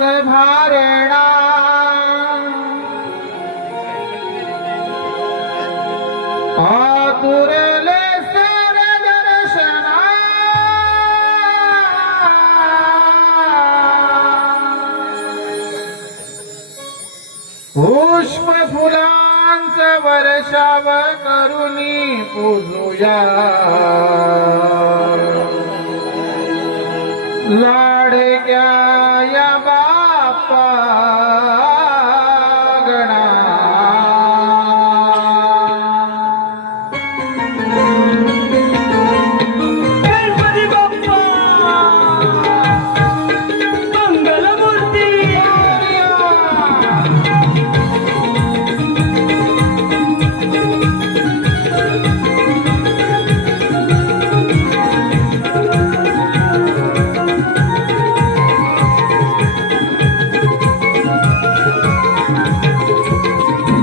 भारणा आतुरले sir दर्शना पुष्प फुलांचा वर्षाव करुणी पूजुया लाडक्या या बाप्पा गणा गणपती बाप्पा मंगलमूर्ती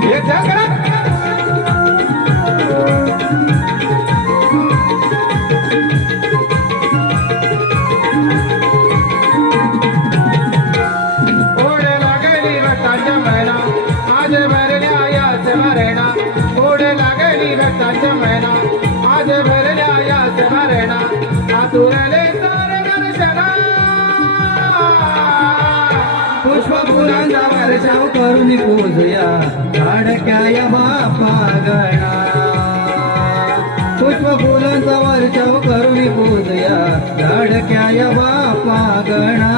हे जगत ओढ लागली भक्ताच्या महिना आज भरल्या याच भरणा ओढ लागली भक्ताच्या महिना आज भरल्या याच भरणा आतुरले सार दर्शना पुष्प फुलांचा वर्षाव करून पूजुया लाडक्या या बाप्पा गणा पुष्प फुलांचा वर्षाव करून पूजुया लाडक्या या बाप्पा गणा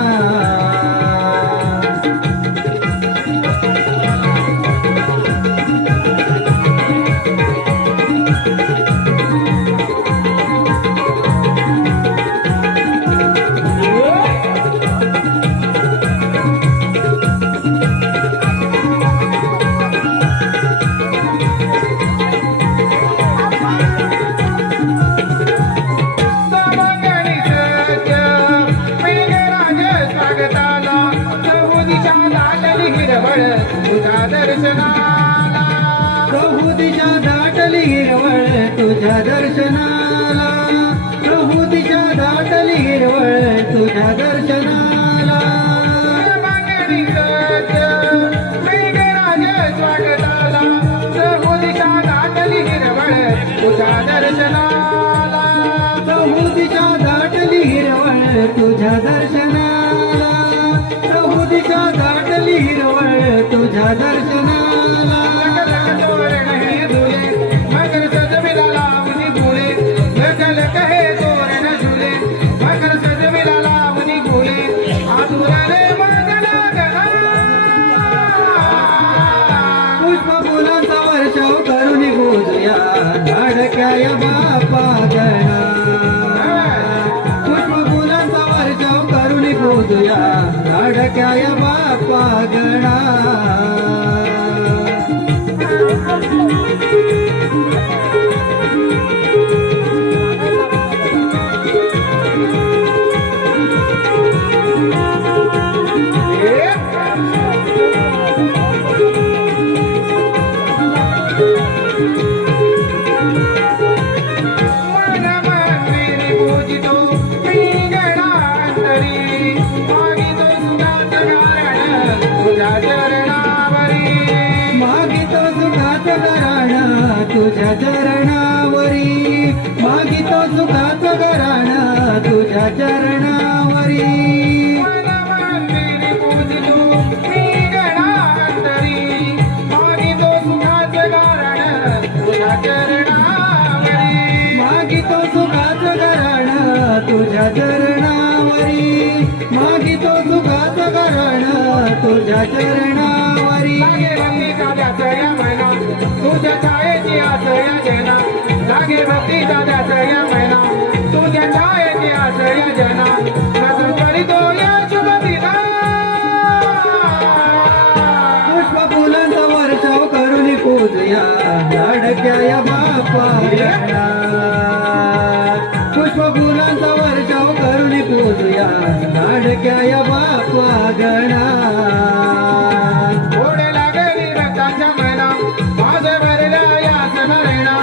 तुझ्या दर्शनाला प्रभू दिशा दाटली हिरवळ तुझ्या दर्शनाला प्रभू दिशा दाटली हिरवळ तुझ्या दर्शनाला मागणी मेघराज स्वागताला प्रभू दिशा दाटली हिरवळ तुझ्या दर्शनाला प्रभू दिशा दाटली हिरवळ तुझ्या दर्शनाला प्रभू दिशा दाटली हिरवळ तुझ्या दर्शनाला तोरण हे झुले मगर सजविला लावणी फुले लग हे तोरण झुले मगर सजविला लावणी फुले आतुरले मंगला गणा पुष्प फुलांचा वर्षाव करून पूजुया लाडक्या या बाप्पा गणा पुष्प फुलांचा वर्षाव करून पूजुया लाडक्या या बाप्पा गणा मागितो सुखाचं घराणं तुझ्या चरणावरी मागितो सुखाचं घराणं तुझ्या चरणावरी मागितो सुखाचं घराणं तुझ्या चरणावरी मागितो सुखाचं घराणं तुझ्या चरणावरी तुझ्या छायेची आशया जना लागे भक्ती दादाचा या महिना तुझ्या छायेची आशया जना नजर करीतो या शुभ दिना पुष्प फुलांचा वर्षाव करून पूजुया लाडक्या या बाप्पा गणा पुष्प फुलांचा वर्षाव करून पूजुया लाडक्या या बाप्पा गणा ओढे लागली भक्ताच्या महिना माझ भरल्या याच भरणा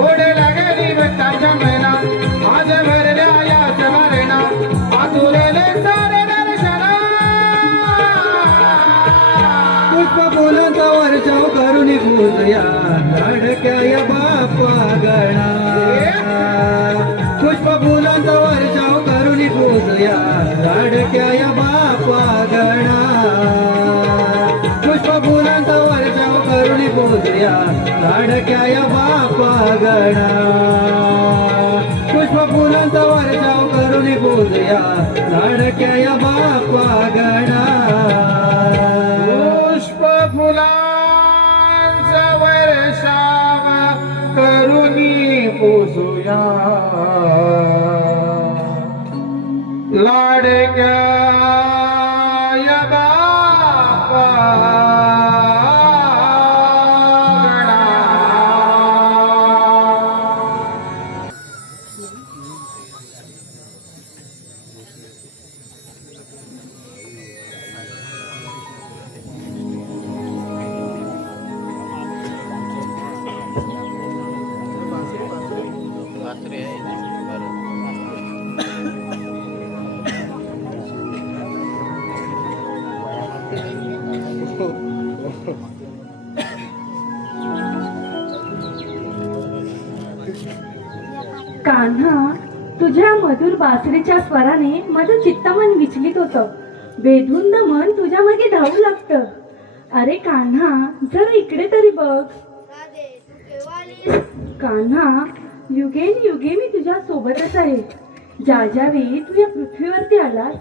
ओढे लागली भक्ताच्या महिना माझ भरल्या याच भरणा आतुरले सारे दर्शना पूजया लाडक्या या बाप्पा गणा पुष्प फुलांचा वर्षाव करून पूजया लाडक्या या बाप्पा गणा पुष्प फुलांचा वर्षाव करून पूजया लाडक्या या बाप्पा गणा पुष्प फुलांचा वर्षाव करून पूजया लाडक्या या बाप्पा गणा पुष्प फुलांचा वर्षाव करुणी पोसुया लाडक्या या बाप्पा गणा. कान्हा, तुझ्या मधुर बासरीच्या स्वराने माझं चित्तमन विचलित होतं. बेधुंद मन तुझ्या मागे धावू लागतं. अरे कान्हा, जरा इकडे तरी बघ. राधे, तू केव्हा आलीस? कान्हा, युगेन मी तुझ्या सोबतच आहे. ज्या ज्या वेळी तू या पृथ्वीवरती आलास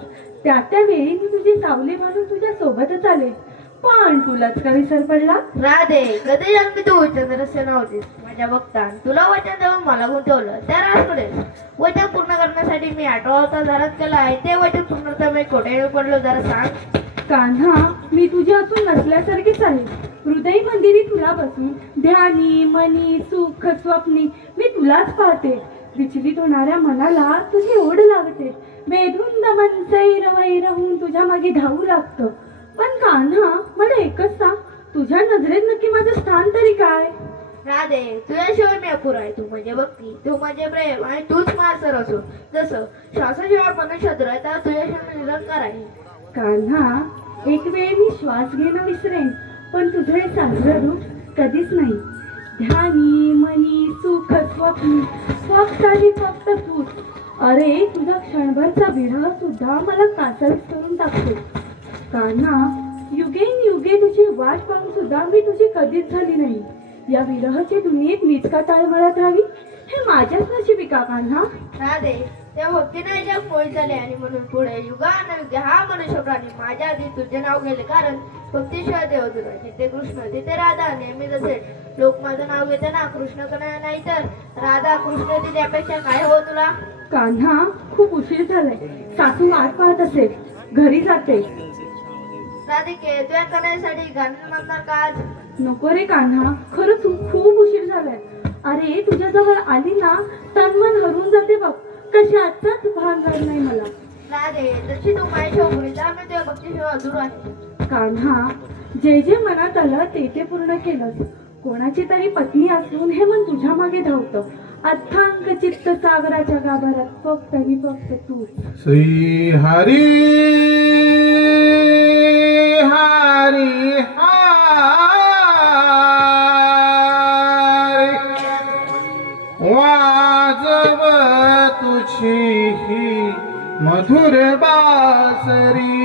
त्या वेळी मी तुझी सावली म्हणून तुझ्या सोबतच आले. पण तुलाच का विसर पडला? राधे, कधी जन्मी तू वचनरस्य नव्हतीस. माझ्या भक्तान तुला वचन देऊन मला गुंतवलं. त्या राजकडे वचन पूर्ण करण्यासाठी मी 8 अवतार धारण केला आहे. ते वचन पूर्णतः मी कोठे पडलो जरा सांग. कान्हा, मी तुझ्या असून नसल्यासारखीच आहे. हृदय मंदिरी तुला बसून ध्यानी मनी सुख स्वप्नी मी तुलाच पाहते. विचलित होणाऱ्या मनाला तुझी ओढ लागते. बेधुंद मन सैर वैर होऊन तुझ्या मागे धावू लागतं. पण कान्हा, मला एकच सांग, तुझ्या नजरेत नक्की माझं स्थान तरी काय? राधे, तुझ्याशिवाय मी अपुरा आहे. तू म्हणजे भक्ती, तू म्हणजे प्रेम आणि तूच माझं असो. जसं श्वासाशिवाय मनुष्य तर तुझ्याशिवाय निरंकार आहे. कान्हा, एक वेळ मी श्वास घेणं विसरेन, पण तुझं हे साजरं रूप कधीच नाही. ध्यानी मनी सुख स्वप्नी फक्त तूच. अरे, तुझा क्षणभरचा विरह सुद्धा मला कासावीस करून टाकतो. कान्हा, युगे तुझी वाट पाहून सुद्धा मी तुझी कधीच झाली नाही. या विरहाच्या दुनियेत मीच का तळमळत राहावी? हे माझ्याच नशिबी का कान्हा? राधे, त्या भक्तीने जग मोहित झाले आणि म्हणून पुढे युगानुयुगे हा मनुष्य प्राणी माझ्या आधी तुझे नाव गेले. कारण भक्तीशिवाय देव तुला. तिथे कृष्ण तिथे राधा नेहमी जसे लोक माझं नाव घेते ना, कृष्ण कन्हैया नाही तर राधा कृष्ण तिथे अपेक्षा काय हो तुला? कान्हा, खूप उशीर झालाय. सासू वाट पाहत असेल, घरी जाते. राधिके, तुझ्या कन्हैयासाठी गाणं म्हणणार का आज? नको रे कान्हा, खरंच खूप उशीर झालाय. अरे, तुझ्याजवळ आली ना तनमन हरून जाते बघ. कशाचाच भान राहिलं नाही मला. राधे, जशी तू माझ्या शोभरी जा मी तुझ्या भक्तीशिवाय अधूर आहे. कान्हा, जे जे मनात आलं ते पूर्ण केलंस. कोणाची तरी पत्नी असून हे मन तुझ्या मागे धावतं. अथांग चित्त सागराच्या गाभारात फक्त आणि फक्त तू. श्री हरी हरी हरी वाजव तुझी ही मधुर बासरी.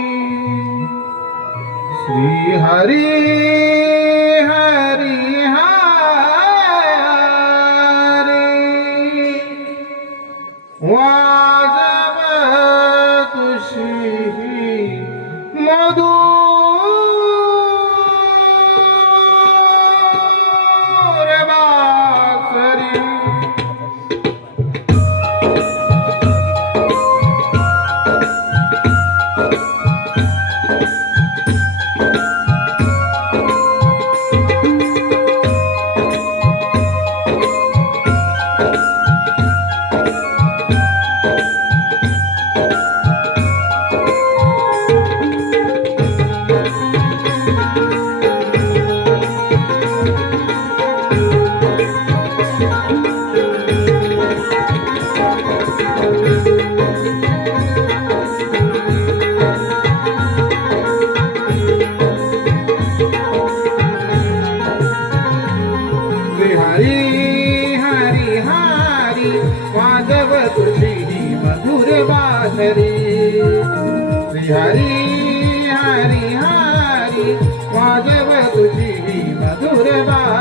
श्री हरी हरी हरी वाजव तुझी ही मधुर बासरी.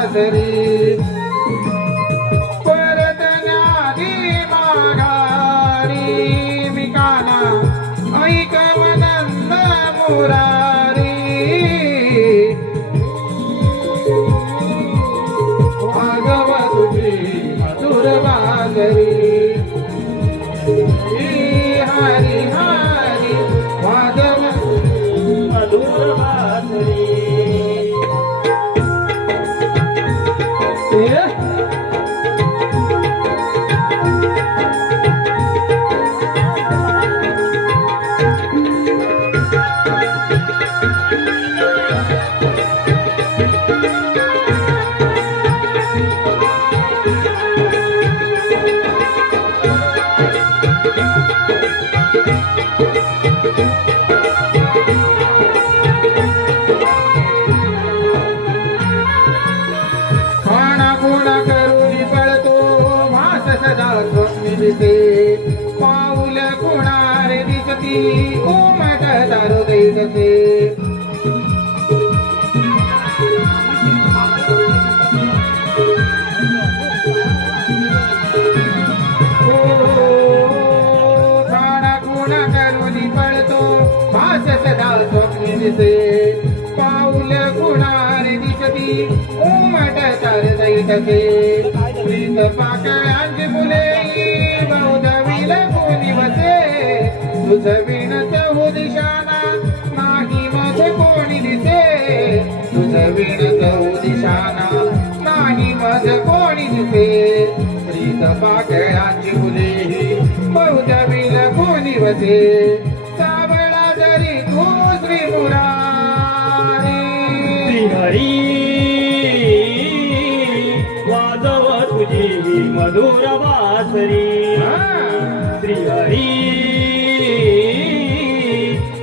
बासरी परतण्याआधी माघारी मी काना ऐकवनंद मुरारी वाजव तुझी मधुर बासरी हरी हरी वाजव मधुर बासरी खाना खुणा करून पळतो भास सदा स्वप्नी दिसे पाऊल कुणारे दिसती उमट दारू दैतसे खाना खुणा करून पळतो भास सदा स्वप्नी दिसे पाऊल कुणारे दिसती उमट तर दैतसे प्रीत पाकळ्यांची मुले बौद्धविल कोणी बसे तुझ विणत हो दिशाना नाही मज कोणी दिसे तुझ विणत हो दिशाना नाही मज कोणी दिसे प्रीत पाकळ्यांची मुले बौद्धविल कोणी बसे सावळा जरी तू श्री मुरारी श्रीहरी वाजव तुझी मधुर बासरी श्रीहरी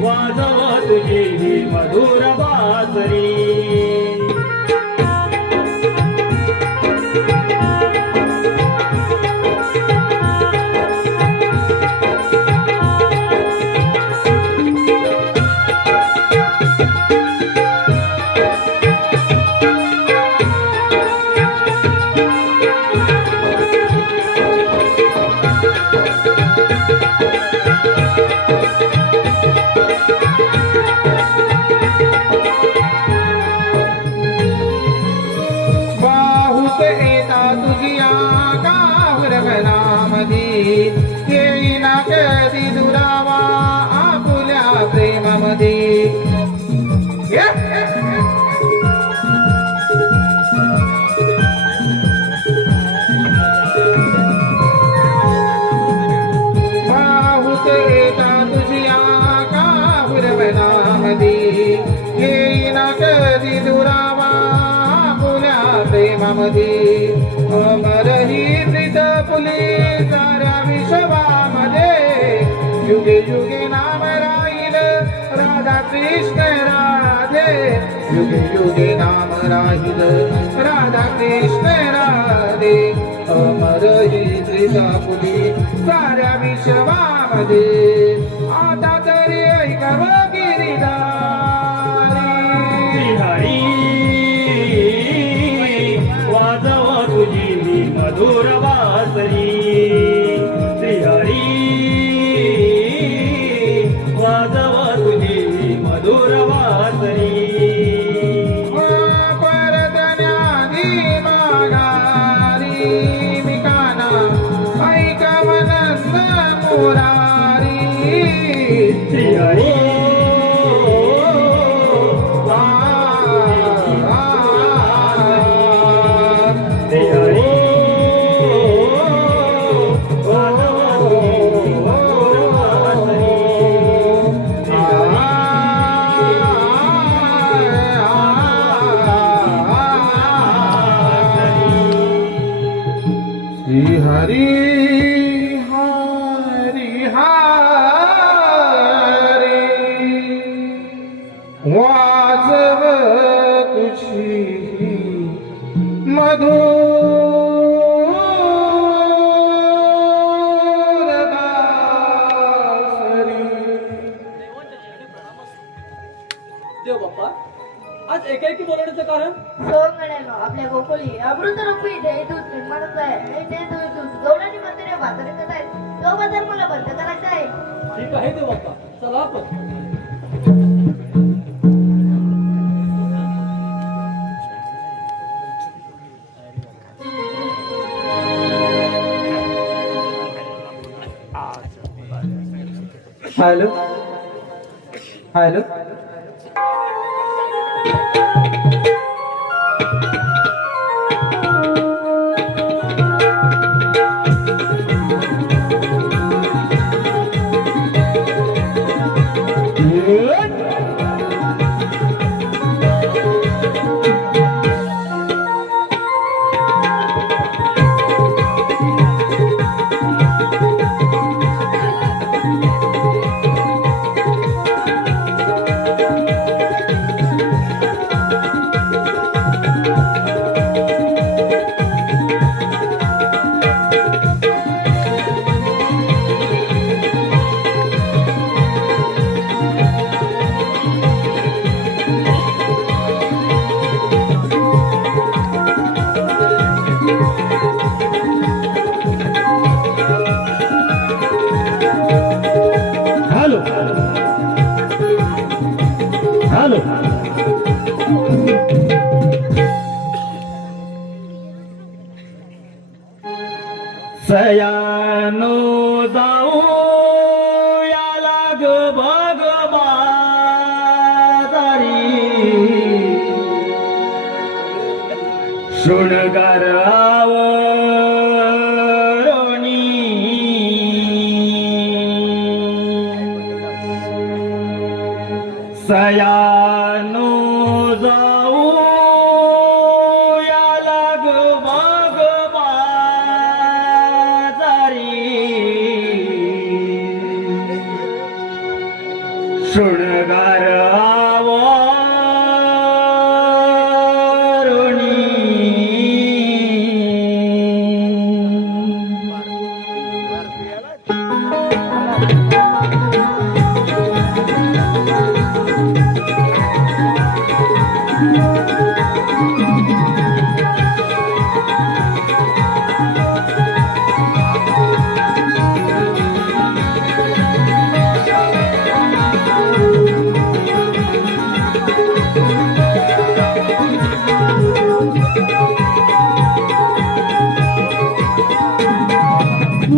वाजव तुझी मधुर बासरी बाहुत येता तुझिया काहुर मनामधी येईना कधी दुरावा आपुल्या प्रेमामध्ये बाहुत येता तुझिया काहुर मनामधी येईना कधी दुरावा आपुल्या प्रेमामध्ये अमर ही प्रीत फुले साऱ्या विश्वामध्ये युगे युगे नाम राहील राधा कृष्ण राधे युगे युगे नाम राहील राधा कृष्ण राधे अमर ही प्रीत फुले साऱ्या विश्वामध्ये आता तरी ऐकाव गिरिधारी श्रीहरी वाजव तुझी मधुर बासरी श्रीहरी वाजव तुझी मधुर बासरी परतण्याआधी माघारी मी काना ऐकवनंद मुरारी श्रीहरी श्रीहरी वाजव तुझी मधुर बासरी श्री हरी हरी हरी वाजव तुझी मधुर बासरी. देव बाप्पा आज एकाएकी बोलवण्याचं कारण? सोंगड्यानो आपल्या गोकुळी अमृतरूपी देवदूत निर्माणच आहे आणि ते देवदूत गौडानी मंदिरे बाजार करत आहेत. तो बाजार मला बंद करायचा आहे. ठीक आहे देव बाप्पा, चला आपण. हॅलो हॅलो हॅलो हॅलो सयानो जाऊ याला ग भगवादारी शृणगार आवरणी सयानो जाऊ याला ग भगवादारी शृणगार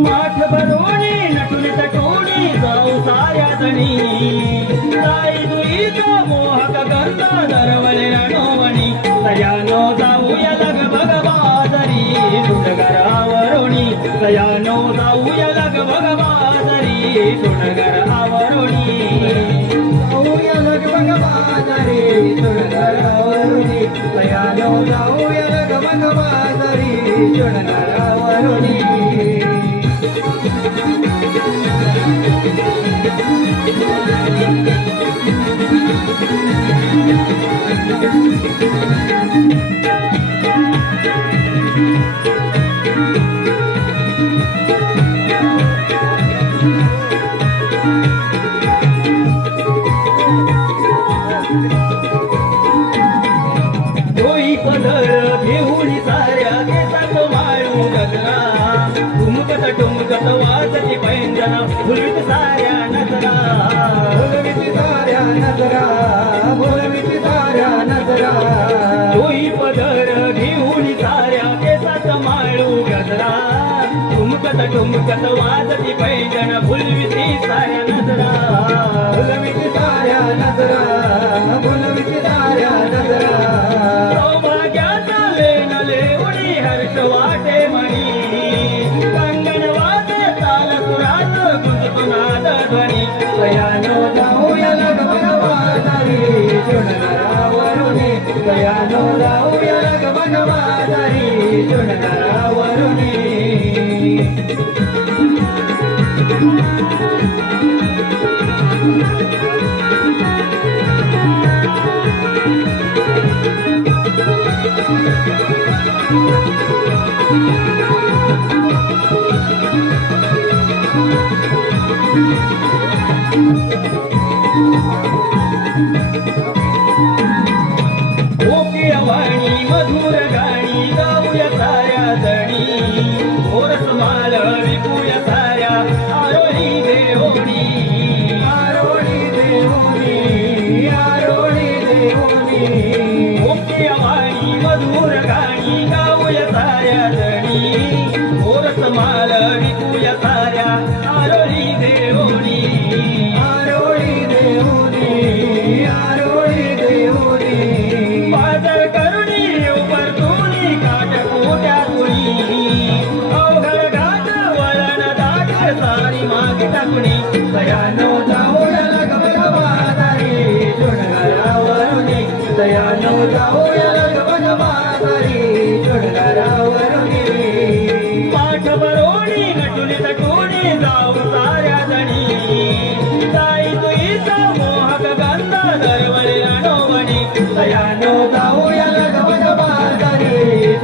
माठ भरोणी नटून तटोणी जाऊ साऱ्या जणी ताई दुईचा मोहक गंगा दरवळे रणोवणी सयानो जाऊया लग भगवादरी सुणगर आवरोणी सयानो जाऊया लग भगवादरी सुणगर आवरोणी जाऊया लग भगवादरी सुणगर आवरुणी सयानो जाऊया लग भगवादरी सुणगर आवरुणी होई पदर घेऊन साऱ्या केसात वाळू गजरा ठुमकत ठुमकत वाजती पैंजना फुलवीत साऱ्या नजरा बोलविती साऱ्या नजरा बोलविती साऱ्या नजरा होई पदर घेऊन साऱ्या केसात माळू गजरा ठुमकत ठुमकत वाजती पैंजना फुलवीती साऱ्या नजरा बोलविती साऱ्या नजरा बोलविती साऱ्या नजरा सौभाग्याचा लेनले उडी हर्ष वाटे मणी कंगन वाजे ताल सुरात गुंजनाद ध्वनी सयानो जाऊया लग भगवादरी सुणगर आवरुणी सयानो जाऊया लग भगवादरी सुणगर आवरुणी तयानो जाऊया लगबगबा दारी शृंगारावरून तयानो जाऊया लगबगबा दारी शृंगारावरून पाठ बरोणी नटुनी तटुनी जाऊ साऱ्या जणी ताई तुईचा मोहक गंध दरवळी रणवणी तयानो जाऊया लगबगबा दारी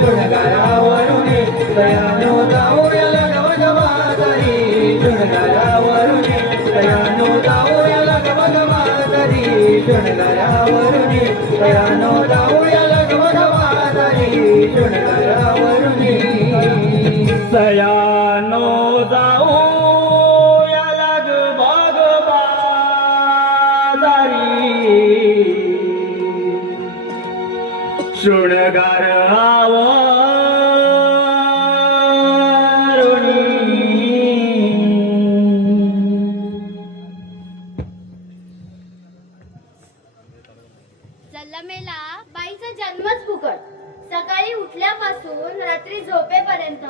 शृंगारावरून तयानो जाऊया लगबगबा दारी शृंगारावरून तयानो जाऊया लगबगबा दारी शृंगारावरून तयानो जाऊया लगबगबा दारी शृंगारावरून सयानो जाऊ या लाग बाग बाजारी शृंगार सल्लामेला बाईचा जन्मच फुकट. सकाळी उठल्यापासून रात्री झोपेपर्यंत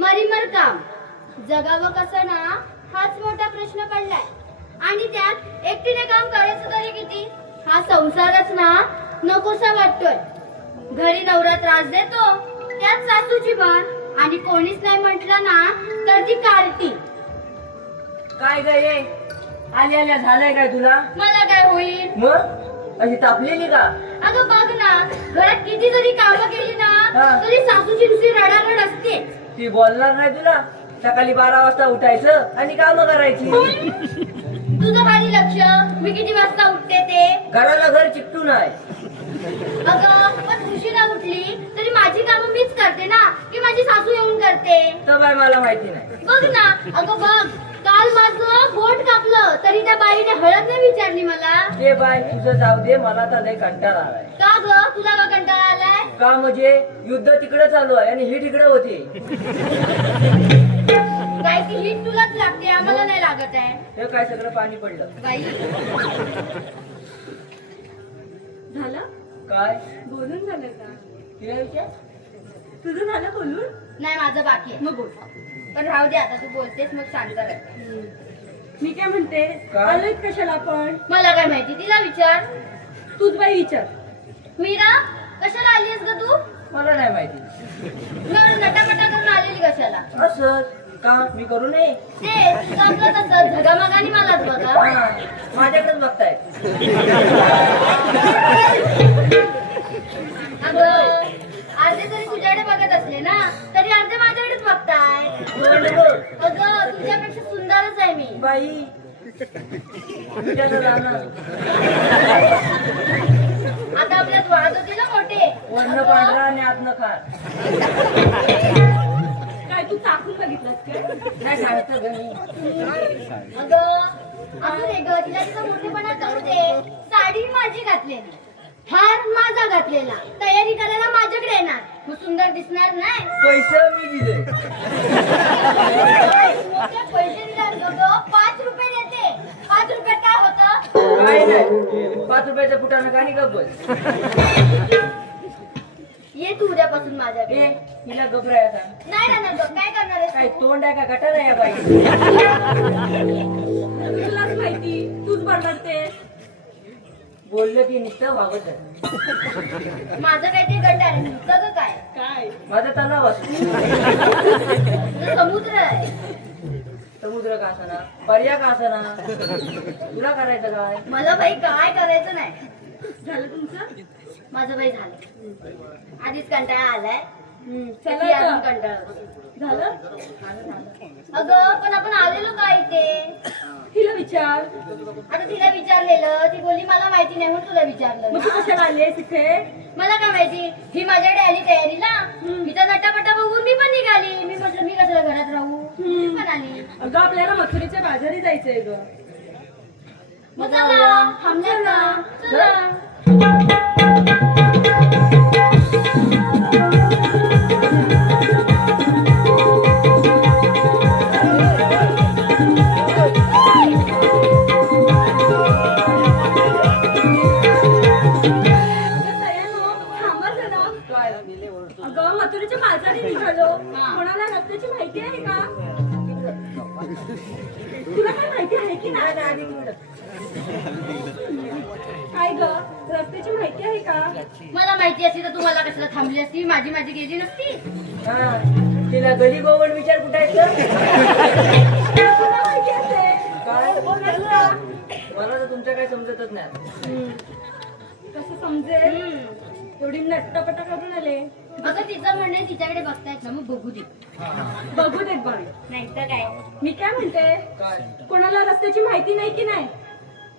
मरीमर काम. जगावं कसं ना हाच मोठा प्रश्न पडलाय. आणि त्यात एकटीने काम करायचं तरी किती? हा संसारच ना नकोसा वाटतोय. घरी नवरा त्रास देतो, त्यात सासूची बाण, आणि कोणीच नाही म्हटलं ना तर ती कार्टी. काय ग ये आली आल्या झालंय काय तुला? मला काय होईल? मग अशी तापलेली का? अगं बघ ना, घरात किती जरी कामं केली ना हा. तरी सासूची नुसती रडारड असते. ती बोलणार नाही तुला? सकाळी 12 वाजता उठायचं आणि कामं करायची. तुझं भारी लक्ष, मी किती वाजता उठते ते. घराला घर चिकटून आहे. अगं पण उशिरा उठली तरी माझी कामं मीच करते ना, की माझी सासू येऊन करते? तर बाय मला माहिती नाही. बघ ना, अगं बघ, काल माझं बोट कापलं तरी त्या बाईने हळद नाही विचारली मला. ते बाय तुझं जाऊ दे, मला तर लय कंटाळा आलाय. का ग, तुला का कंटाळा आलाय? का म्हणजे युद्ध तिकडे चालू आहे आणि ही तिकडे होती. काय ती हीट तुलाच लागते, आम्हाला नाही लागत आहे. हे काय सगळं पाणी पडलं. बाई झालं काय बोलून झालं का? तिला विचार. तुझं झालं बोलून? नाही, माझं बाकी आहे. मग बोल. पण राहू दे, आता तू बोलतेस मग शांत राह. मी काय म्हणते, काय? आलोय कशाला आपण? मला काय माहिती, तिला विचार. तूच बाई विचार. मीरा, कशाला आलीस ग तू? मला नाही माहिती. मग नटापटा करून आलेली कशाला? असं का मी करू नये? ते तुझं आपलं तसं झगामगानी मलाच बघा. हा, माझ्याकडेच बघताय. अगं अर्धे जरी तुझ्याकडे बघत असले ना तरी अर्धे माझ्याकडेच बघताय. अगं तुझ्यापेक्षा सुंदरच आहे मी. बाई तुझ्याकडे जाणार. आता आपल्यात वाद होते ना मोठे. वर्ण पांढरा आणि आतनं खार. काय तू चाकून बघितलंस काय? नाही सांगतो ग मी. अगं असू दे ग, तिला तिचा मोठेपणा करू दे. साडी माझी घातलेली, हार माझा घातलेला, तयारी करायला माझ्याकडे येणार, मग सुंदर दिसणार नाही? पैसे मी दिले. मोठे पैसे दिलात ग, 5 रुपये देते. 5 रुपयात काय होतं? काय नाही, 5 रुपयाच्या फुटानं का नाही गप्प. ये तू उद्यापासून माझ्याकडे. ए हिला घबराया का? नाही ना ग, काय करणार आहेस काय तू? तोंड आहे का गटार आहे या बाई? तुलाच माहिती, तूच बडबडते. बोललं की नुसतं वागत आहे. माझं काय ते गट आहे, तुझं ग काय? काय? माझा तलाव असतो. तुझं समुद्र आहे. समुद्र का असना, पर्या का असना, तुला करायचं काय? मला बाई काय करायचं नाही. झालं तुमचं? माझं बाई झालं. आधीच कंटाळा आलाय. चला किती अजून आता. कंटाळा होतो. झालं? अगं पण आपण आलेलो काय इथे? तिला विचार. आता तिला विचारलेलं, ती बोलली मला माहिती नाही म्हणून तुला विचारलं मग तू ना. कशाला आलीस इथे? मला काय माहिती, ही माझ्याकडे आली तयारीला. हिचा नटापटा बघून मी पण निघाली. मी म्हटलं मी कशाला घरात राहू, मी पण आली. अगं आपल्याला मथुरेच्या बाजारी जायचंय ग. मग चला, थांबल्या का? चला. अगं मथुरेच्या बाजारी निघालो. कोणाला रस्त्याची माहिती आहे का? तुला काय माहिती आहे की नाही? नाही, अधिक मिनिट. काय ग रस्त्याची माहिती आहे का? मला माहिती असती तर तुम्हाला कशाला थांबली असती, माझी गेली नसती. हा, तिला गली गोवण विचार कुठे आहेत का? तुला माहिती असेल. काय? बोल ना तुला. मला तर तुमच्या काही समजतच नाही. कसं समजेल? एवढी नट्टपट करून आले. अगं तिचं म्हणणे तिच्याकडे बघतायत ना, मग बघू दे. बघू देत बघ. नाही तर काय. मी काय म्हणते, काय? कोणाला रस्त्याची माहिती नाही की नाही?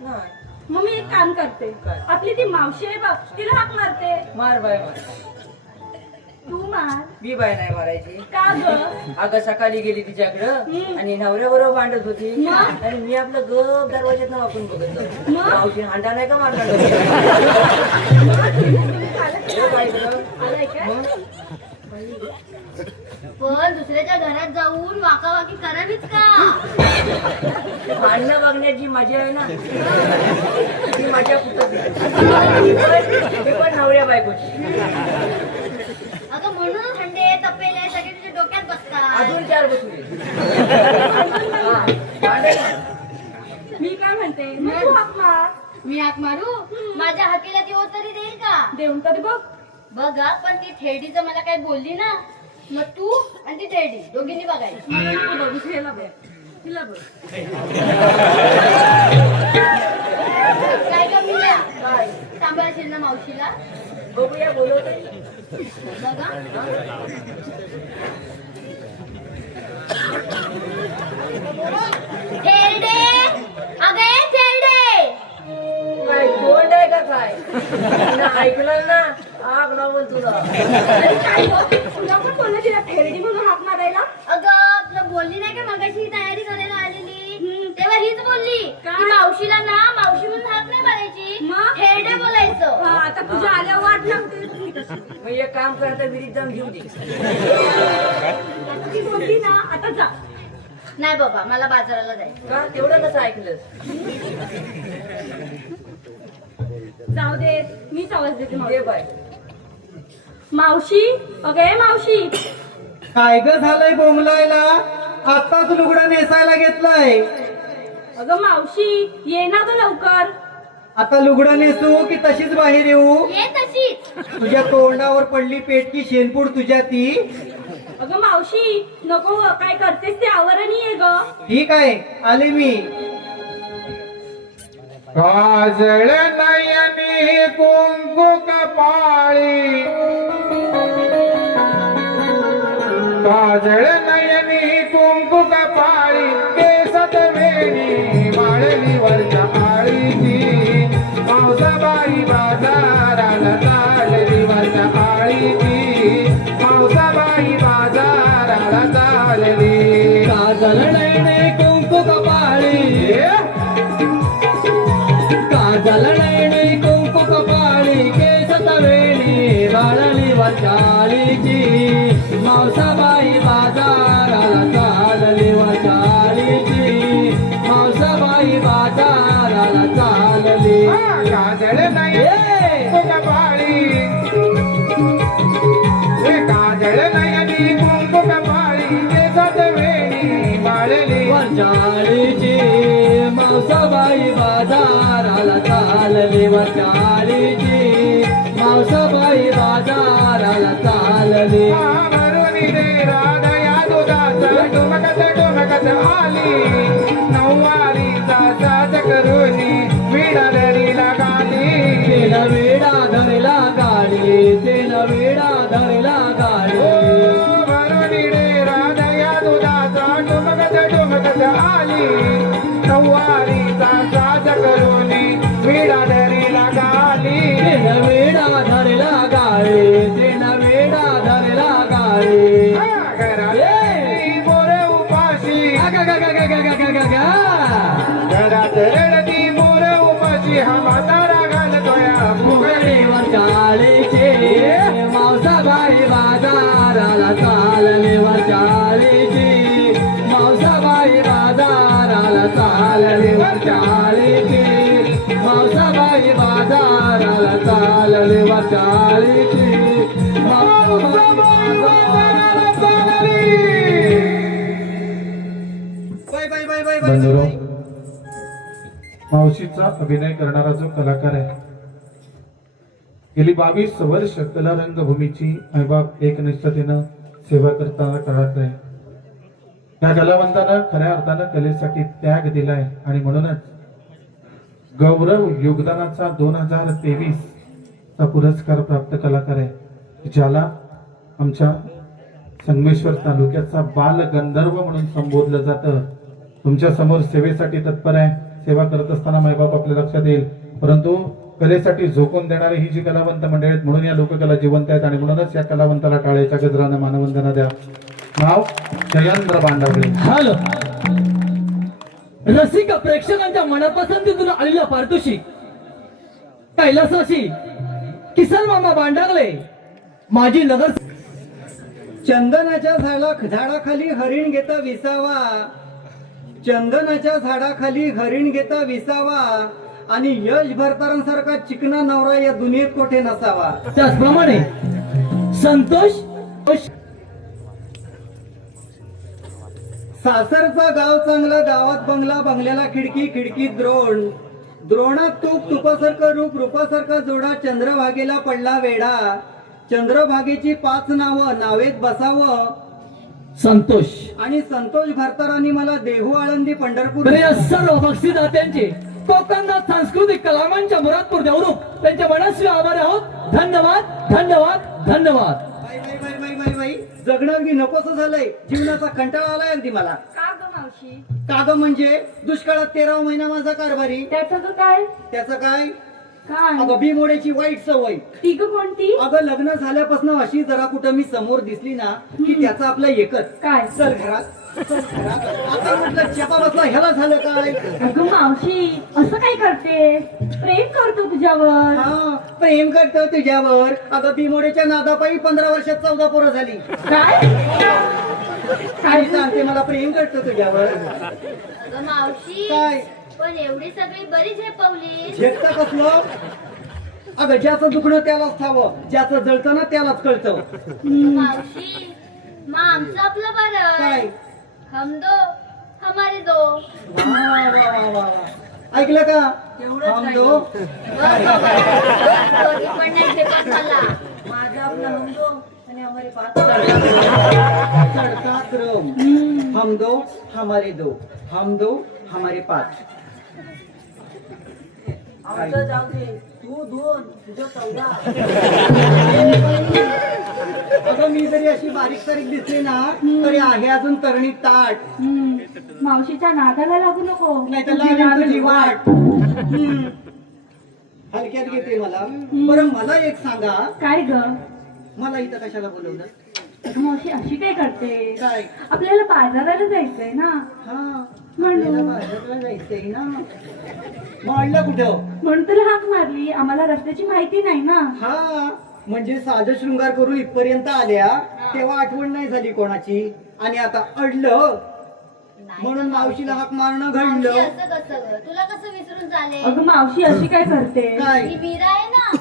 नाही. मग मी एक काम करते. काय? आपली ती मावशी आहे बघ, तिला हाक मारते. मार बाय मार. तू मार. मी बाय नाही मारायची. का ग? अगं सकाळी गेली तिच्याकडं हम्म. आणि नवऱ्याबरोबर भांडत होती मग? आणि मी आपलं गप दरवाज्यात वापरून बघितलं. मग? मावशी हांडा नाही का मारणार? आलाय काय? पण दुसऱ्याच्या घरात जाऊन वाकावाकी करावीच का? भांडणं बघण्याची मजा आहे ना ती माझ्या कुठं ते पण नवऱ्या बायकोची. अगं म्हणून थंडे तपेले सगळे तुझ्या डोक्यात बसतात. अजून 4 बसले. मी काय म्हणते, मग तू हाक मार. मी हाक मारू? माझ्या हाकेला ती हो तरी देईल का? देऊन तरी बघ. बघा, पण ती थेरडीचं मला काय बोलली ना, मग तू आणि ती थेरडी दोघींनी बघायची. मला नको बघू, तिला बघ. तिला बघ. काय कमी सांभाळशील ना मावशीला? बघूया बोलवते. बघा. थेरडे, अगं ए थेरडे. काय तोंड आहे का काय? तिनं ऐकलं ना आग लावून तुला. अरे काय गं? तुला पण बोललं तिला थेरडी म्हणून हाक मारायला? अगं तुला बोलली नाही का मगाशी ही तयारी करायला आलेली, तेव्हा हीच बोलली काय? की मावशीला ना मावशी म्हणून हाक नाही मारायची, मग? थेरडे बोलायचं. हा, आता तुझ्या आल्यावर वाट लागते. तुम्ही कशी? मग एक काम करता विहिरीत जाऊन घेऊ दे. ती बोलली ना, आता जा. नाही बाबा, मला बाजाराला जायचं. का तेवढं कसं ऐकलं? जाऊ दे, मीच आवाज देते दे मावशी. बाय. मावशी, अगे मावशी. काय ग झालंय बोंबलायला? आत्ताच लुगडा नेसायला घेतलाय. अगं मावशी, ये ना ग लवकर. आता लुगडा नेसू की तशीच बाहेर येऊ? ये तशीच. तुझ्या तोंडावर पडली पेटकी शेणपूड तुझ्या ती. अगं मावशी, नको ग, काय करतेस ते आवरण ये ग. ठीक आहे, आले मी. काजळ नयनी कुंकू कपाळी, काजळ नयनी कुंकू कपाळी, केसात वेणी वाळली वरच्या आळीची, मावसाबाई बाजाराला चालली वरच्या आळीची, मावसाबाई बाजाराला चालली. काजल नयने कुंकू कपाळी, काजल नयने कुंकू कपाळी, केसत वेणी वाळली वचाळीची, मावसाबाई बाजाराला चालली वचाळीची, मावसाबाई बाजाराला चालली. काजळ नयनी कुंकू कपाळी, काजळ नयनी कुंकू कपाळी, केसात वेणी वाळली वचाळीची, मावसाबाई बाजाराला चालली वचाळीची, मावसाबाई बाजाराला चालली. मारुनी दे राधया दुधाचा डुमकत डुमकत आली, नऊवारीचा साज करुनी विडा धरीला गाली. तेल वेडा धरला गाडी, तेल वेडा धरला गाडी. मारुनी दे राधया दुधाचा डुमकत डुमकत आली, नऊवारीचा साज करुनी विडा धरीला गाली. तेल वेडा धरला गाडी, तेल वेडा धरला गाडी. घरात मोरे उपाशी, घरात रडती मोरे उपाशी, हा म्हातारा घालतोया फुगडी. वचाळीचे, मावसाबाई बाजाराला चालली वचाळीची, मावसाबाई बाजाराला चालली वचाळीची, मावसाबाई बाजाराला चालली वचाळीची, मावसाबाई बाजाराला चालली. बंधुरो, मावशीचा अभिनय करणारा जो कलाकार आहे, गेली 22 वर्ष कला रंगभूमीची मायबाप एकनिष्ठतेनं सेवा करताना कलाकार आहे. त्या कलावंतानं खऱ्या अर्थानं कलेसाठी त्याग दिलाय आणि म्हणूनच गौरव योगदानाचा 2023 चा पुरस्कार प्राप्त कलाकार आहे, ज्याला आमच्या संगमेश्वर तालुक्याचा बाल गंधर्व म्हणून संबोधलं जातं. तुमच्या समोर सेवेसाठी तत्पर आहे. सेवा करत असताना मायबाप आपल्या लक्षात येईल, परंतु कलेसाठी झोकून देणारी ही जी कलावंत मंडळी आहेत, म्हणून या लोककला जिवंत आहेत आणि म्हणूनच या कलावंताला टाळ्याच्या गजरानं मानवंदना द्या. नाव जयेंद्र बांडवळे. हॅलो रसिक प्रेक्षकांच्या मनापसंतीतून आलेला पारितोषिक कैलासाशी किसन मामा बांडागले माझी नगर. चंदनाच्या झाडाखाली हरिण घेता विसावा, चंदनाच्या झाडाखाली हरिण घेता विसावा आणि यश भरतारांसारखा चिकना नवरा या दुनियेत कोठे नसावा. त्याचप्रमाणे संतोष सासरचा गाव चांगला, गावात बंगला, बंगल्याला खिडकी, खिडकीत द्रोण, द्रोणात तूप, तुपासारखं रूप, रूपासारखा जोडा, चंद्रभागेला पडला वेडा, चंद्रभागेची 5 नावं, नावेत बसावं. संतोष आणि संतोष भरतारांनी मला देहू, आळंदी, पंढरपूर तर या सर्व बक्षीदात्यांचे कोकणनाथ सांस्कृतिक कलामांच्या मुरादपूर देवरूप त्यांच्या मनस्वी आभारी आहोत. धन्यवाद धन्यवाद धन्यवाद. बाई जगणं अगदी नकोसं झालंय, जीवनाचा कंटाळा आलाय अगदी मला. का ग मावशी? काग म्हणजे दुष्काळात 13वा महिना माझा कारभारी. त्याचं ग काय? त्याचं काय? काय अगं भीमोड्याची वाईट सवय. ती ग कोणती? अगं लग्न झाल्यापासून अशी जरा कुठं मी समोर दिसली ना की त्याचा आपला एकच, काय? चल घरात, चल घरात. आता म्हटलं चेपा बसला, ह्याला झालं काय? अगं मावशी असं काय करतेस? प्रेम करतो तुझ्यावर. हा प्रेम करतो तुझ्यावर. अगं भीमोड्याच्या नादापायी 15 वर्षात 14 पोरं झाली. काय? काय सांगते मला प्रेम करतो तुझ्यावर. अगं मावशी, काय पण एवढी सगळी बरी झेपवली. झेपता कसलं? अगं ज्याचं दुखणं त्यालाच ठावं, ज्याचं जळतं ना त्यालाच कळतं. मावशी, मग आमचं आपलं बरं. काय? हम दो हमारे दो. वा, वा, वा, वा, वा. ऐकलं का? हम दो. दोन्ही पण नाही झेपत मला. माझा आपला हमदो आणि हमारे पाच. चढता क्रम. हम दो हमारे दो, हम दो हमारे 5. आमचं जाऊ दे, तू 2 तुझं 14. अगं मी जरी अशी बारीक सारीक दिसली ना तरी आहे अजून तरणी ताट. मावशीच्या नादाला लागू नको. नाही तर लागेल तुझी वाट. हलक्यात घेते मला. बरं मला एक सांगा, काय ग? मला इथं कशाला बोलवलं? मावशी अशी काय करते? काय? आपल्याला बाजाराला जायचंय ना, हा म्हणून बाजारला जायचंय ना. म्हणलं कुठं? म्हणून तुला हाक मारली. आम्हाला रस्त्याची माहिती नाही ना. हा म्हणजे साज शृंगार करून इथपर्यंत आल्या तेव्हा आठवण नाही झाली कोणाची, आणि आता अडलं म्हणून मावशीला हाक मारणं मावशी घडलं. असं कसं गं? तुला कसं विसरून चालेल? अगं मावशी अशी काय करते? काय? ही मीरा आहे ना,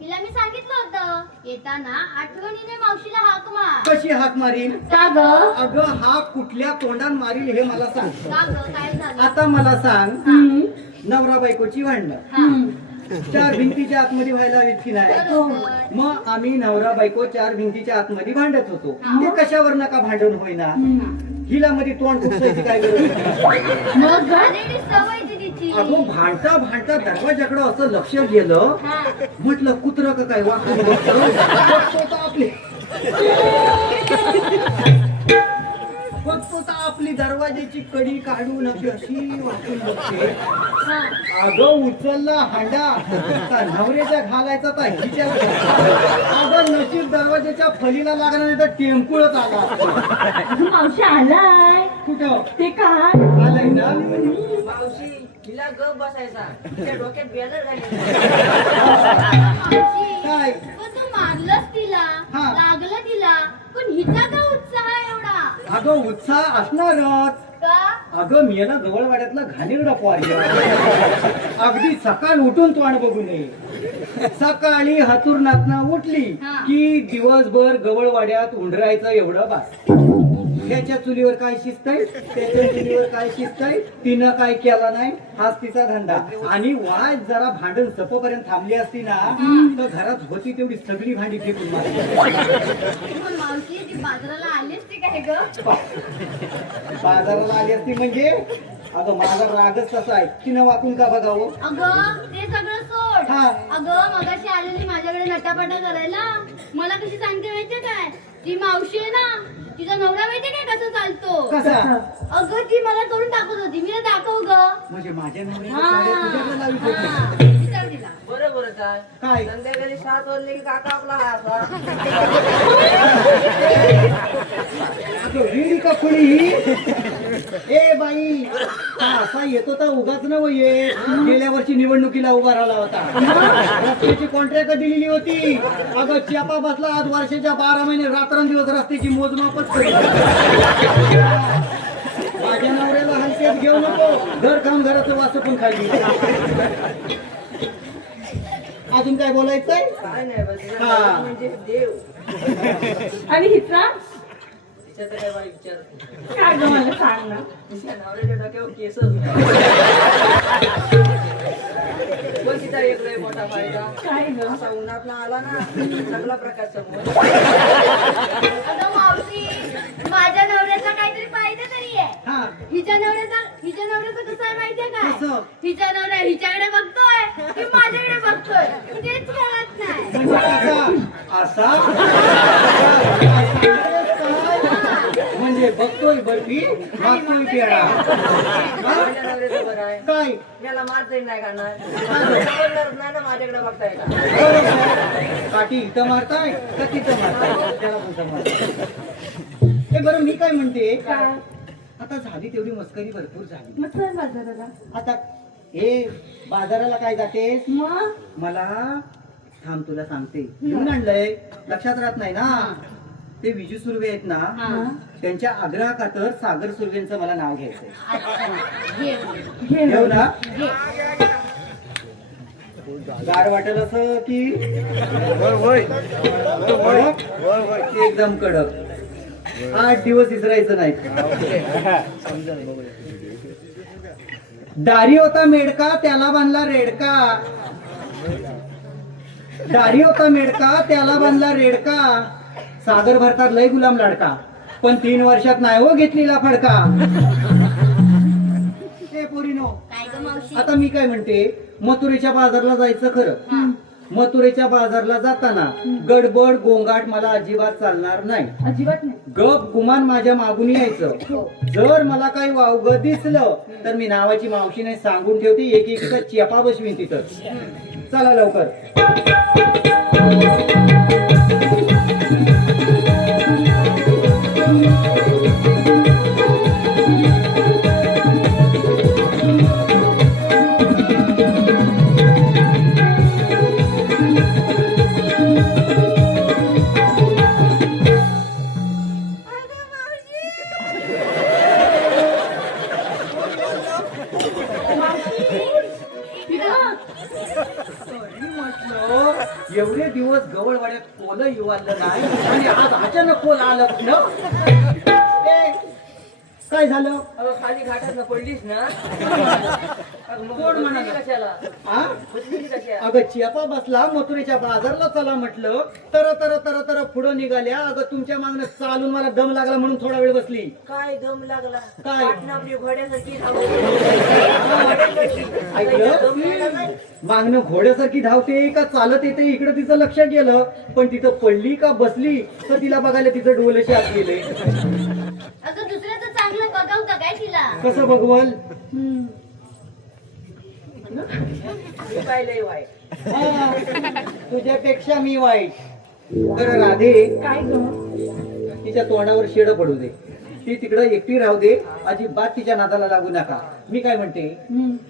तिला मी सांगितलं होतं येताना आठवणीने मावशीला हाक मार. कशी हाक मारील? का ग? अगं हा कुठल्या तोंडान मारील हे मला सांग. का गं, काय झालं? आता मला सांग, हम्म. नवरा बायकोची भांडणं हम्म. 4 भिंतीच्या आतमध्ये व्हायला हवीत की नाही? बरोबर. मग आम्ही नवरा बायको 4 भिंतीच्या आतमध्ये भांडत होतो. ते कशावर नका भांडण होईना. हिला मध्ये तोंड फुटसायची काय गरज? मग ग? ऑलरेडी सवय ती तिची. अगो भांडता भांडता दरवाजाकडे असं लक्ष गेलं, हा. म्हटलं कुत्र का काय वाटून बघतो. आपले फक्त आपली दरवाजाची कडी काढून अशी वाटून बघते. हा. अगं उचलला हांडा का नवऱ्याच्या घालायचा तर हिच्या. अगं नशीब दरवाजाच्या फलीला लागला नाही तर टेम्पूळच आला असता. अगं मावशी आलाय. कुठं ते काय? आलंय ना? मावशी तिला गप बसायचा, तिच्या डोक्यात बॅनर घालायचा. मावशी, काय? पण तू मारलंस तिला, हा. लागलं तिला, पण हिचा का उत्साह एवढा? अगं उत्साह असणारच. का? अगं मी याला जवळवाड्यातला घाणेरडा पोरगा. अगदी सकाळ उठून तोंड बघू नये. सकाळी हातुरणातनं उठली हा. की दिवसभर गवळवाड्यात उंडरायचं एवढं बास. त्याच्या चुलीवर काय शिजतंय, त्याच्या चुलीवर काय शिजतंय, तिनं काय केला नाही, हाच तिचा धंदा. आणि वाज जरा भांडण सपोपर्यंत थांबली असती ना, तर घरात होती तेवढी सगळी भांडी फेकून मारली. पण मावशी ती बाजाराला आली असती काय ग? बाजाराला आली असती म्हणजे अगं माझा रागच तसा आहे, तिनं वाकून का बघावं. अगं ते सगळं सोड. हा. अगं मगाशी आलेली माझ्याकडे नटापटा करायला मला कशी सांगते माहितीये काय? ती मावशी आहे ना, तिचा नवरा माहितीये काय कसं चालतो? कसा अगं ती मला करून टाकत होती, मी ना दाखव ग. म्हणजे माझ्या हा. नवऱ्याच्या तुझ्याकडे लावी होती. हा. विचार तिला. बरोबरच आहे. काय संध्याकाळी 7 वाजले की काका आपला हा असा. अगं वेडी का खुळी ही? ए बाई, हा असा येतो तर उगाच नव ये. गेल्या वर्षी निवडणुकीला उभा राहिला होता, रस्त्याची कॉन्ट्रॅक्ट दिलेली होती. अगं च्यापा बसला, आज वर्षाच्या 12 महिने रात्रंदिवस रस्त्याची मोजमापच करी. माझ्या नवऱ्याला हलक्यात घेऊ नको, घर काम घराचं वास पण खाली. अजून काय बोलायचंय? काय नाही बस तिचा हा. नवरा म्हणजे देव. आणि हिचा तिच्याचं काय बाई विचार. काय ग मला सांग ना. तिच्या नवऱ्याच्या डोक्यावर केसच नाही. पण तिचा एक लय मोठा फायदा. काय ग असा उन्हातला आला ना, सगळा प्रकाश समोर. अगं मावशी, माझ्या नवऱ्याचा काहीतरी फायदा तरी आहे. हा हिच्या नवऱ्याचं कसं आहे माहितीये काय? कसं? हिच्या नवऱ्या हिच्याकडे बघतोय की माझ्याकडे बघतोय, तेच कळत नाही. म्हणजे असा म्हणजे बघतोय बर्फी, मागतोय पेढा. माझ्या नवऱ्याचं बरं आहे. काय याला मारतही नाही करणार. आवडणारच नाही ना माझ्याकडे बघता येणार. काठी इथं मारताय का तिथं मारताय? त्याला कोणतं मारताय? हे बरं मी काय म्हणते, काय आता झाली तेवढी मस्करी भरपूर झाली. मग चल बाजाराला. आता हे बाजाराला काय जातेस? मग मला थांब तुला सांगते, घेऊन आणलंय, लक्षात राहत नाही ना. ते विजू सुर्वे आहेत ना, त्यांच्या आग्रहाखातर सागर सुर्वेंचं मला नाव घ्यायचंय. घे घेऊ ना. ना? गार वाटेल असं की कडक? एकदम कडक. 8 दिवस विसरायचं नाही. दारी होता मेडका, त्याला बांधला रेडका. दारी होता मेडका, त्याला बांधला रेडका. सागर भरतात लय गुलाम लाडका, पण 3 वर्षात नाही हो घेतलेला फडका. हे पोरीनो, काय ग मावशी? आता मी काय म्हणते, मथुरेच्या बाजारला जायचं खरं. मथुरेच्या बाजारला जाताना गडबड गोंगाट मला अजिबात चालणार नाही. अजिबात नाही. गप गुमान माझ्या मागून यायचं. जर मला काही वावग दिसलं तर मी नावाची मावशी नाही सांगून ठेवते, एक एक चेपा बसवीन तिथं. चला लवकर. एवढे दिवस गवळवाड्यात कोल येवालं नाही आणि आज अचानक कोल आलं ना. ए, काय झालं? अगं खाली घाटात पडलीस ना. कोण म्हणाला? कशाला हा? बसली कशा? अगं चियापा बसला, मथुरेच्या बाजारला चला म्हटलं, तर तर तर तर पुढं निघाल्या. अगं तुमच्या मागणं चालून मला दम लागला म्हणून थोडा वेळ बसली. काय दम लागला? काय? पाटणा आपली घोड्यासारखी धावत. ऐकलं? मागणं घोड्यासारखी धावते का चालत येते इकडं तिचं लक्ष गेलं, पण तिथं पडली का बसली तर तिला बघायला तिचं डोलशी आत गेले. अगं दुसऱ्याचं चांगलं बघवतं काय तिला? कसं बघवल? मी पाहिलंय वाईट. हा, तुझ्यापेक्षा मी वाईट. बरं राधे, काय ग तिच्या तोंडावर शेड पडू दे, ती तिकडं एकटी राहू दे, अजिबात तिच्या नादाला लागू नका. मी काय म्हणते,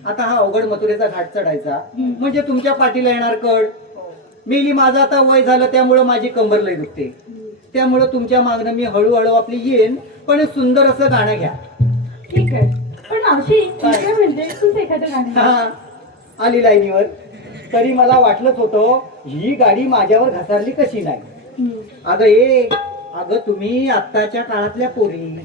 आता हा अवघड मथुरेचा घाट चढायचा म्हणजे तुमच्या पाठीला येणार कड. मेली, माझं आता वय झालं त्यामुळं माझी कंबर लय दुखते, त्यामुळं तुमच्या मागणं मी हळूहळू आपली येईन, पण सुंदर असं गाणं घ्या. ठीक आहे. पण मावशी मी काय म्हणते, तूच एखादं गाणं हा, आली लाईनीवर. तरी मला वाटलंच होतं ही गाडी माझ्यावर घसारली कशी नाही. अगं ये, अगं तुम्ही आत्ताच्या काळातल्या पोरी,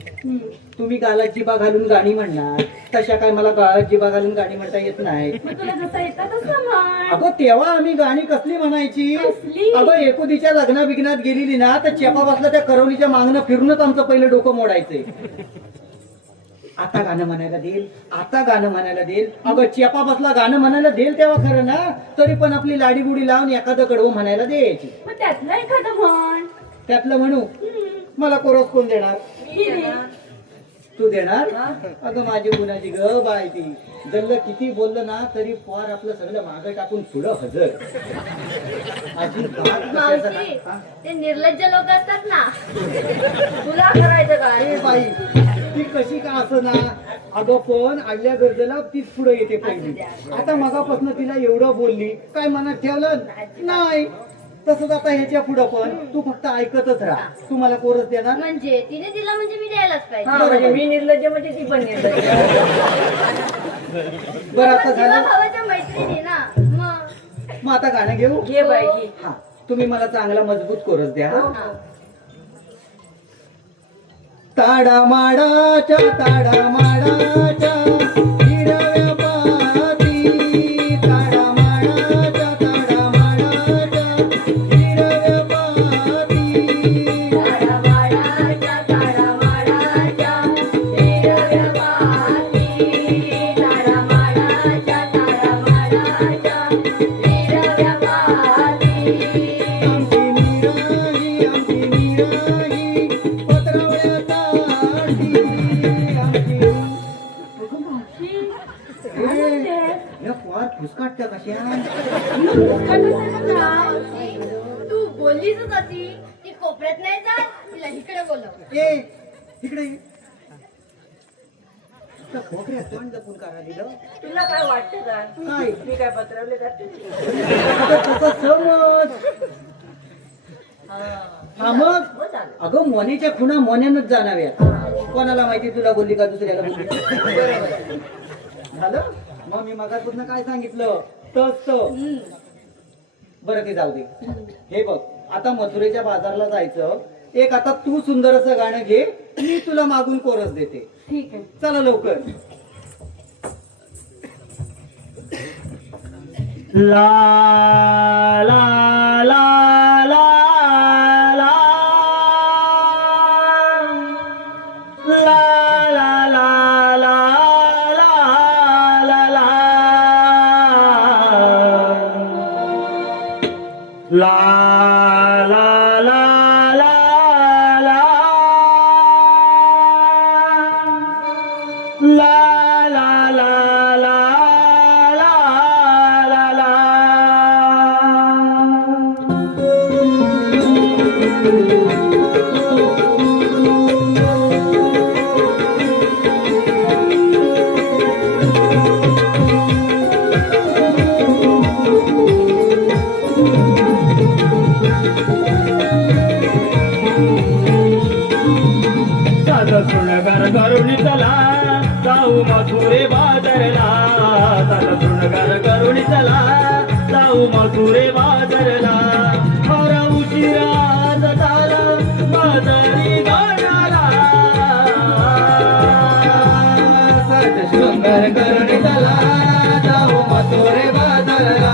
तुम्ही गालात जिबा घालून गाणी म्हणणार, तशा काय मला गालात जिबा घालून गाणी म्हणता येत नाही. मग तुला जसं येतं तसं म्हण. अगं तेव्हा आम्ही गाणी कसली म्हणायची? कसली? अगं एकुदीच्या लग्ना बिग्नात गेलेली ना तर चेपा बसला त्या करवलीच्या मागणं फिरूनच आमचं पहिलं डोकं मोडायचंय. आता गाणं म्हणायला देईल, आता गाणं म्हणायला देईल. अगं चेपा बसला गाणं म्हणायला देईल तेव्हा खरं ना, तरी पण आपली लाडी गुडी लावून एखादं कडवं म्हणायला द्यायची. मग त्यातलं एखादं म्हण. त्यातलं म्हणू? मला कोरस कोण देणार? मी दे. तू देणार? अगं माझी गुणाची ग बाय ती. जल्ल किती बोललं ना तरी फार आपलं सगळं मागं टाकून पुढं हजर. अजिबात कशाचं मावशी नाही. हा? ते निर्लज्ज लोक असतात ना, तुला करायचं काय? अरे बाई ती कशी का असं ना, अगं पण आडल्या गरजेला तीच पुढे येते पहिली. आता मगापासून तिला एवढं बोलली, काय मनात ठेवलं नाही. तसंच आता ह्याच्या पुढं पण तू फक्त ऐकतच राहा. तू मला कोरस देणार? म्हणजे तिने दिला म्हणजे मी द्यायलाच हा, पाहिजे. म्हणजे मी निर्लज्ज म्हणजे ती पण निर्लज्ज. बरं आता तुला झालं. भावाच्या मैत्रिणी ना मग. मग आता गाणं घेऊ. घे बाई घे. हा तुम्ही मला चांगला मजबूत कोरस द्या. हा? ताडा माडाच्या हिरव्या पाती, ताडा माडाच्या हिरव्या पाती. आमची मीराही पत्रावळ्याचा आरती. अगं मावशी, काय म्हणतेस? या फार फुसकाटत्या कशा. तू बोललीच होती ती कोपऱ्यात नाही जात, तिला इकडे बोलव. ए इकडे ये. त्या खोकऱ्या तोंड जपून करा दिलं. तुला काय वाटतं का? काय? मी काय पत्रवले जाते? आता तसं समज. हा मग हो चालेल. अगं मोनेच्या खुणा मोन्यानच जाणाव्या. कोणाला माहिती तुला बोलली का दुसऱ्याला बोलली? झालं मग मी मगापासून काय सांगितलं तस बरं ते जाऊ दे. हे बघ आता मथुरेच्या बाजारला जायचं. एक आता तू सुंदर असं गाणं घे, मी तुला मागून कोरस देते. ठीक आहे. चला लवकर. ला ला ला ला ला ला ला ला ला ला ला ला ला ला ला ला ला ला सुणगार करुणी चला जाऊ मथुरे बाजारला. साधा सुणगार करुणी चला जाऊ मथुरे बाजारला. फार उशिरा झाला बाजारी गाण्याला. साध शृंगार करुणी चला जाऊ मथुरे बाजारला.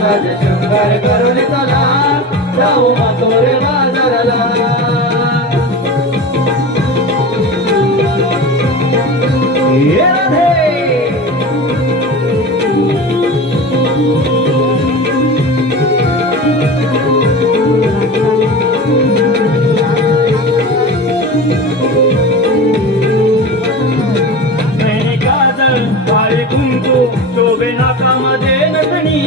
साध शृंगार करुणी चला जाऊ मथुरे बाजारला. ये राधे मैंने काजल काळे कुंकू शोभे नाकामध्ये नटणी.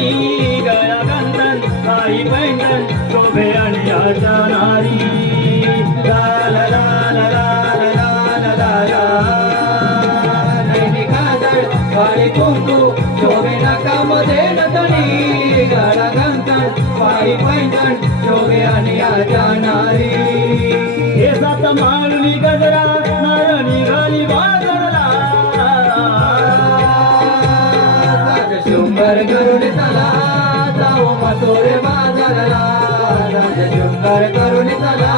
गळा गंधन काही पैंजण शोभे आणि आशा नारी. ला ला ला ला ला ला ला ला. काळे कुंकू शोभे नाकामध्ये नटणी. गाडा गंधन पायी पैंजण शोभे आणि आजा नारी. हे सात माळणी गजरा नार निघाली बाजारला. साध शृंगार करून चला जाऊ मथुरे बाजारला. साध शृंगार करून चला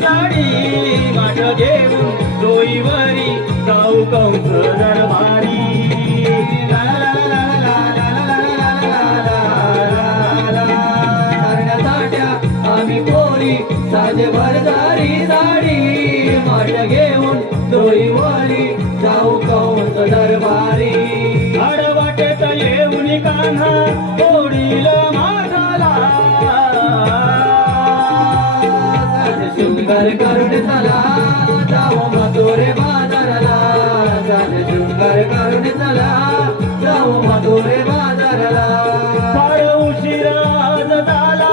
साडी माठ घेऊन डोईवरी जाऊ कंस दरबारी ला ला ला ला ला ला ला ला ला साड्या आम्ही पोरी साजे भरदारी साडी माठ घेऊन डोईवरी जाऊ कंस दरबारी आडवाटेत येऊन कान्हा ओढील माठाला शृंगार करून चला जाऊ मथुरे बाजारला शृंगार करून चला जाऊ मथुरे बाजारला फार उशीर आज झाला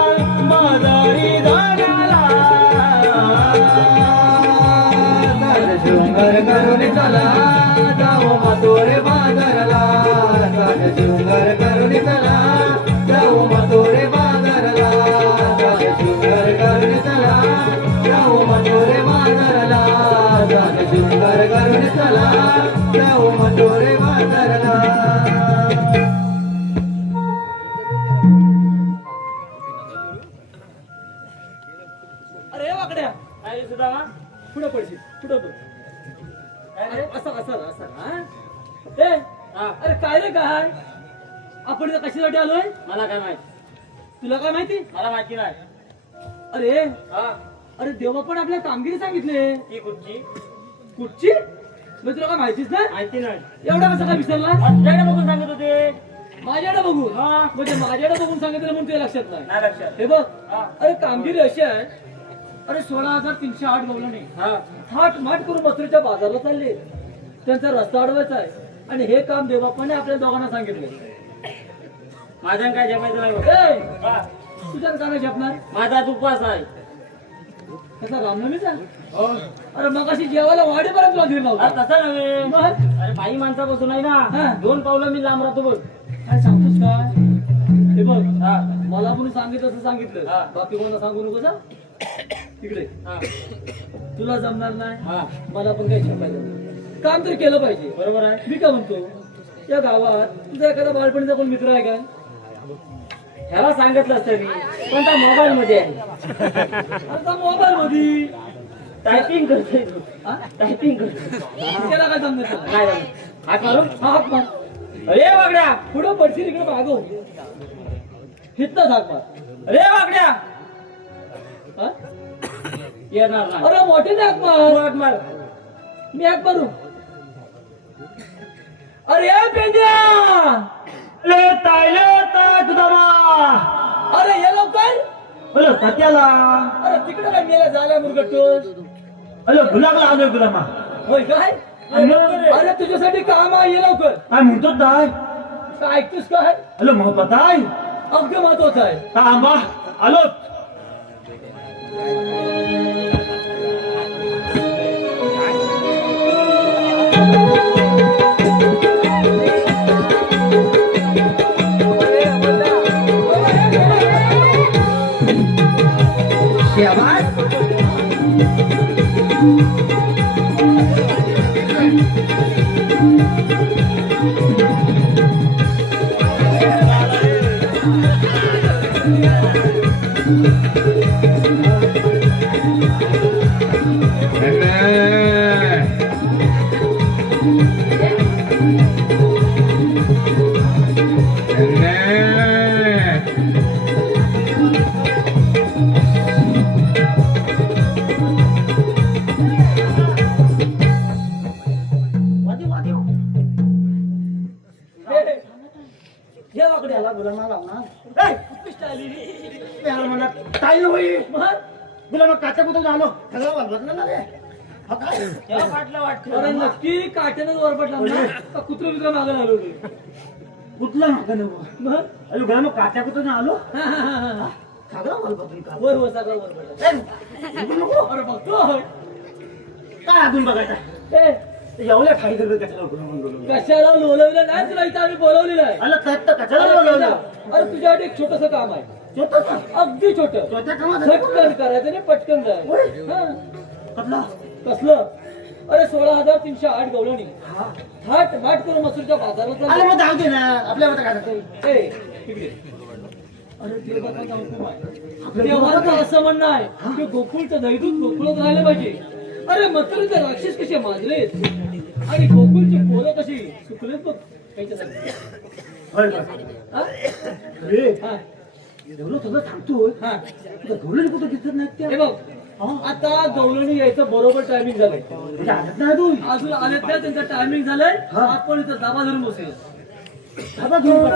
माझारी जाण्याला शृंगार करून चला जाऊ मथुरे बाजारला शृंगार करून चला जाऊ मथुरे बाजारला शृंगार करून चला जाऊ मथुरे बाजारला शृंगार करून चला जाऊ मथुरे बाजारला अरे वाकड्या काय सुद्धा पुढे पडशील पुढे पड अरे असं असं असं हा ए अरे काय रे काय आपण इथं कशासाठी आलोय मला काय माहित तुला काय माहिती मला माहिती नाही अरे हा अरे देवा पण आपल्या कामगिरी सांगितले ती कुठची कुठची मग तुला काय माहितीच नाही माहिती नाही एवढा कसं काय विसरला तुझ्याकडे बघून सांगत होते माझ्याकडे बघून हा. म्हणजे माझ्याकडे बघून सांगितलं म्हणून तुझ्या लक्षात नाही नाही लक्षात हे बघ हा. अरे कामगिरी अशी आहे अरे 16,308 गवलणी हा थाट माट करून मथुरेच्या बाजारला चालले त्यांचा रस्ता अडवायचा आहे आणि हे काम देवापाने आपल्या दोघांना सांगितले माझ्या काय जमायचं नाही बघ. ए, हा. तुझ्या काय नाही झेपणार माझा आज उपवास आहे त्याचा रामनवमीचा हो अरे मग अशी जेवायला वाढेपर्यंत तुला धीर अरे नव्हता तसं नव्हे मग? अरे बाई माणसा बसून आहे हा. ना 2 पावलं मी लांब राहतो बघ काय सांगतोस काय हे बघ हा मला कोणी सांगितलं असं सांगितलं हा. बाकी कोणाला सांगू नको जा तिकडे हा तुला जमणार नाही हा मला पण काही शिकायचं काम तर केलं पाहिजे बरोबर आहे मी काय म्हणतो या गावात तुझा एखादा बालपणीचा कोण मित्र आहे का ह्याला सांगितलं असतं मी पण त्या मोबाईल मध्ये आहे आता मोबाईल मध्ये टायपिंग करतोय हा? टायपिंग करतोय त्याला काय जमत नाही. काय झालं? हात मारू हा, हाक मार अरे वागड्या पुढं पडशील इकडे मागव हितच हाक मार अरे वागड्या हा? येणार नाही अरे मोठे हाक तू मार हात मार मी हाक मारू अरे या पेंड्या ले तायले ताट दमा अरे ये लवकर हॅलो तात्याला अरे तिकडे काय मेला झाला मुरगटोस हॅलो गुलाबला आलोय गुलामा होय काय अरे तुझ्यासाठी काम आहे ये लवकर काय म्हणतो काय काय ऐकतोस काय हॅलो महत्वाचं आहे अगदी महत्वाचं आहे थांबा आलो हे वाकडे आला गुलामा लावणार गुलामा काच्या कुठून आलो सगळं बदललं ना रे अरे नक्की काट्यानं वरपटला ना का कुत्र बित्र मागं आलो होतो कुठलं मागं मग अरे गुलामा काच्या कुठून आलो हा, हा, हा, हा. सगळं बदलून का होय होय सगळं वरपटला अरे बघतो काय अजून बघायचं ए एवढ्या खाई करतो कशाला बोलवलं कशाला लोलवलं नाही तुला इथं आम्ही बोलवलेलं आहे आलं तर कशाला अरे बोलवलं अरे तुझ्यासाठी एक छोटस काम आहे छोटंसं. अगदी छोट छोट्या कामात झटकन करायचं आणि पटकन जायचं हा. कसला कसलं अरे 16,308 गवळणी थाट माट करून मसूरच्या बाजारात अरे चालले. मग जाऊ दे ना आपल्या मत काय ए, इकडे. अरे देवबापाचा हुकूम आहे. देवाचं असं म्हणणं आहे की गोकुळचं दैदूत गोकुळात राहिलं पाहिजे. अरे मात्र ते राक्षस कसे माजलेत आणि गोकुळची पोरं कशी सुकलेत बघ त्यांच्यासाठी. हा? हा. एवढं सगळं थांबतोय हा. गवळणी कुठं दिसत नाहीत त्या हे बघ आता गवळणी यायचं बरोबर टायमिंग झालंय. म्हणजे आल्यात ना अजून अजून आले त्या त्यांचं टायमिंग झालंय. आपण इथं दाबा धरून बसेल. थांबा घेऊन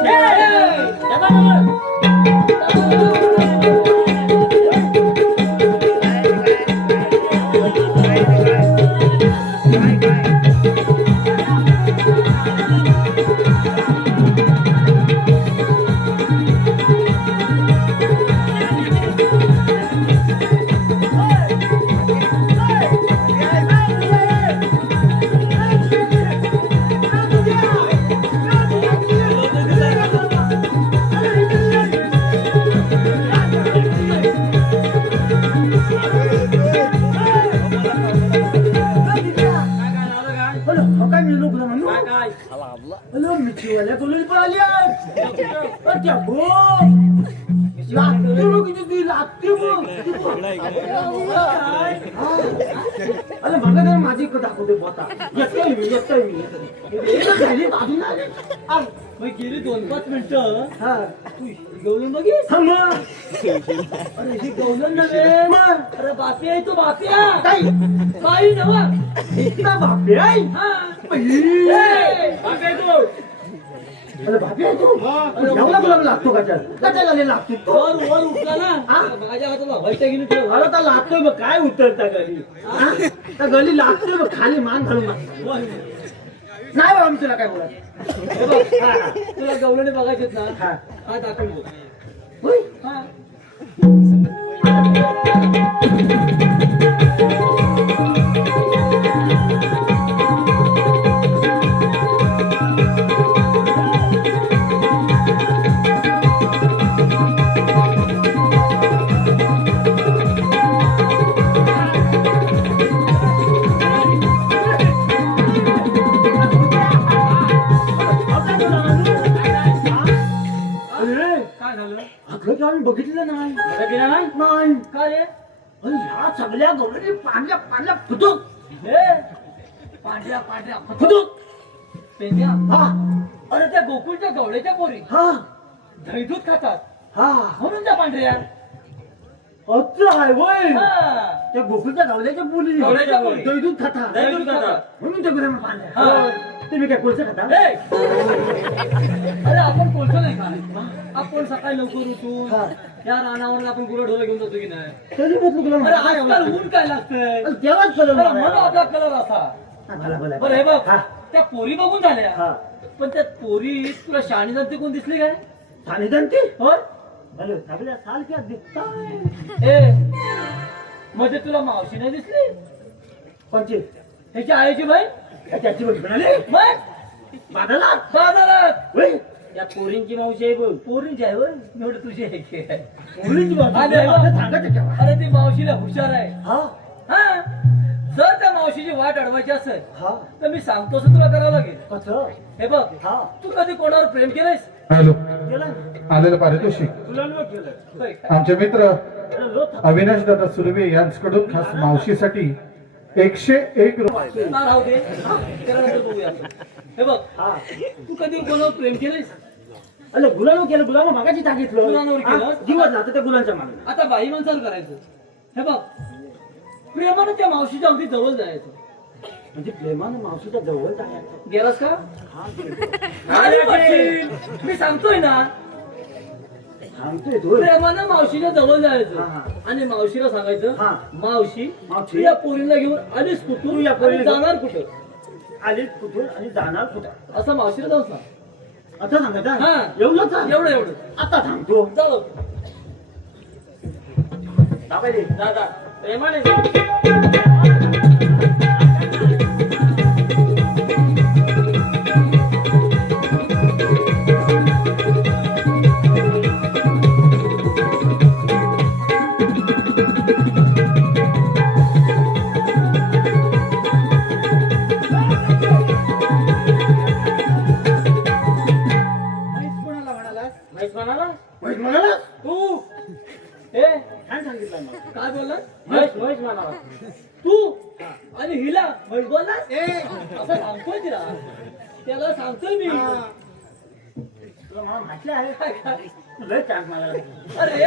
काय मी लोक म्हणून काय हॅलो मिठीवाल्या बोलून पळाली लागते अरे बघा जरा माझी दाखवते बोता येतोय मी झाली बाजून आले मग गेली 2-5 मिनिटं हा तू गवलन बघितलं? थांब अरे ही गवलन नव्हे. अरे बापी आहे तू बाप्या. काय काही नवा. इतका बापे आहे हा. बापी आहे तू. अरे बापे आहे तू एवढा गुलाम लागतो कशाला लागतो तो वर उठला ना माझ्या हाताला व्हायच्या गेली तुला. अरे तर लागतोय मग काय उतरता गली त्या गली लागतोय मग खाली मान घालून नाही बाबा मी तुला काय बोला हे बघ, तुला गवलणे बघायचेत ना. हा. हा दाखवून बघ. होय हा. काय झालं? आपलं की आम्ही बघितलं नाही बघितलं नाही? नाही काय रे? अरे ह्या सगळ्या गवळणी पांढऱ्या पांढऱ्या फुटूक हे पांढऱ्या पांढऱ्या फुटूक पेंद्या. हा अरे त्या गोकुळच्या गवळ्याच्या पोरी हा दहीदूध खातात हा म्हणून त्या पांढऱ्या. अच्छा आहे वय हा. त्या गोकुळच्या गावल्याच्या मुली गवळ्याच्या मुली. दूध खाता दहीदूध खातात. म्हणून त्या गुलाम पांढऱ्या हा. तुम्ही काय कोळसा खाता हे. अरे आपण कोळसा नाही खात. आपण सकाळी लवकर उठून हा. या रानावर आपण गुरं ढोरं घेऊन जातो की नाही. तरी म्हटलं गुलाम अरे आजकाल ऊन काय लागतंय. तेव्हाच कलर म्हणून आपला कलर असा. भला भला बरं हे बघ हा त्या पोरी बघून झाल्या. हा पण त्या पोरी तुला शाणी जाते कोण दिसली काय? ठाणे जाणते हो. भले सगळ्या सारख्या दिसताय ए म्हणजे तुला मावशी नाही दिसली? पंचे ह्याची आईची बाई त्याची बघ म्हणाले मग बाजारात बाजारात होय या पोरींची मावशी आहे बघ. पोरींची आहे होय. एवढं तुझी आहे की काय? मुलींची बाजू अरे वा. सांगायचं केव्हा अरे ती मावशीला हुशार आहे. हा हा जर त्या मावशीची वाट अडवायची असेल हा तर मी सांगतो असं तुला करावं लागेल. कसं हे बघ हा तू कधी कोणावर प्रेम केलंयस? हॅलो केलं आलेलं पारितोषिक मुलांवर केलं होय. आमचे मित्र अरे लो अविनाश दादा सुर्वे यांच्याकडून खास मावशीसाठी 101 रुपये ना राहू दे. त्यानंतर बघूया. हे बघ हा तू कधी कोणावर प्रेम केलंयस? अरे गुलाम केलं गुलाम मागाची टाकीतलं गुलामावर केलं? दिवस जातं त्या गुलांच्या मागे आता बाई माणसाला करायचं. हे बघ प्रेमानं त्या मावशीच्या अगदी जवळ जायचं. म्हणजे प्रेमानं मावशीच्या जवळ जायचं गेलास का? हा अरे पाटील, मी सांगतोय ना सांगतोय तो प्रेमानं मावशीच्या जवळ जायचं हा. आणि मावशीला सांगायचं हा. मावशी मावशी. तू या पोरीला घेऊन आलीस कुठून तू या आणि पोरीला- जाणार कुठं आलीच कुठून आणि जाणार कुठं असं मावशीला जाऊन सांग. आता सांगायचं हा. एवढंच आहे? एवढं आता सांगतो जाऊ दाबायले. दादा प्रेमाने म्हैस कोणाला म्हणालास? माहित म्हणाला म्हैस म्हणालास? तू आणि हिला वाईट बोललास ए असं सांगतोय तिला त्याला सांगतोय मी तुला मला म्हटलं आहे काय काय लय चांग मला अरे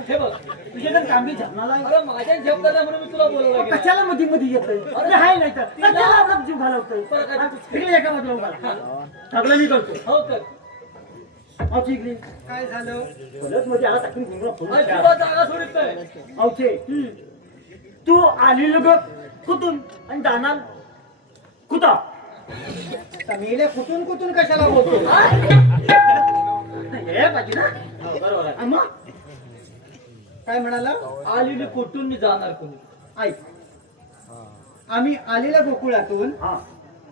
हे बघ तुझ्याकडे चांगली झपणाला अरे माझ्या झेप करता म्हणून मी तुला बोलवलं गेलं. कशाला मध्ये मध्ये येतोय अरे हाय नाही तर कशाला आपला जीव घालवतोय बरं काय तू- तिकडे एका बाजूला उभा राहा. सगळं मी करतो हो तर मावशी इकडे काय झालं परत मध्ये आला टाकून घुमला फोन अजिबात जागा सोडित नाही मावशे तू आली लोक कुठून आणि जाणार कुठं मेले कुठून कुठून कशाला बोलतो हे पाहिजे ना बरोबर आहे मग काय म्हणाला आलेली कुठून मी जाणार कोणी ऐक आम्ही आलेल्या गोकुळातून हा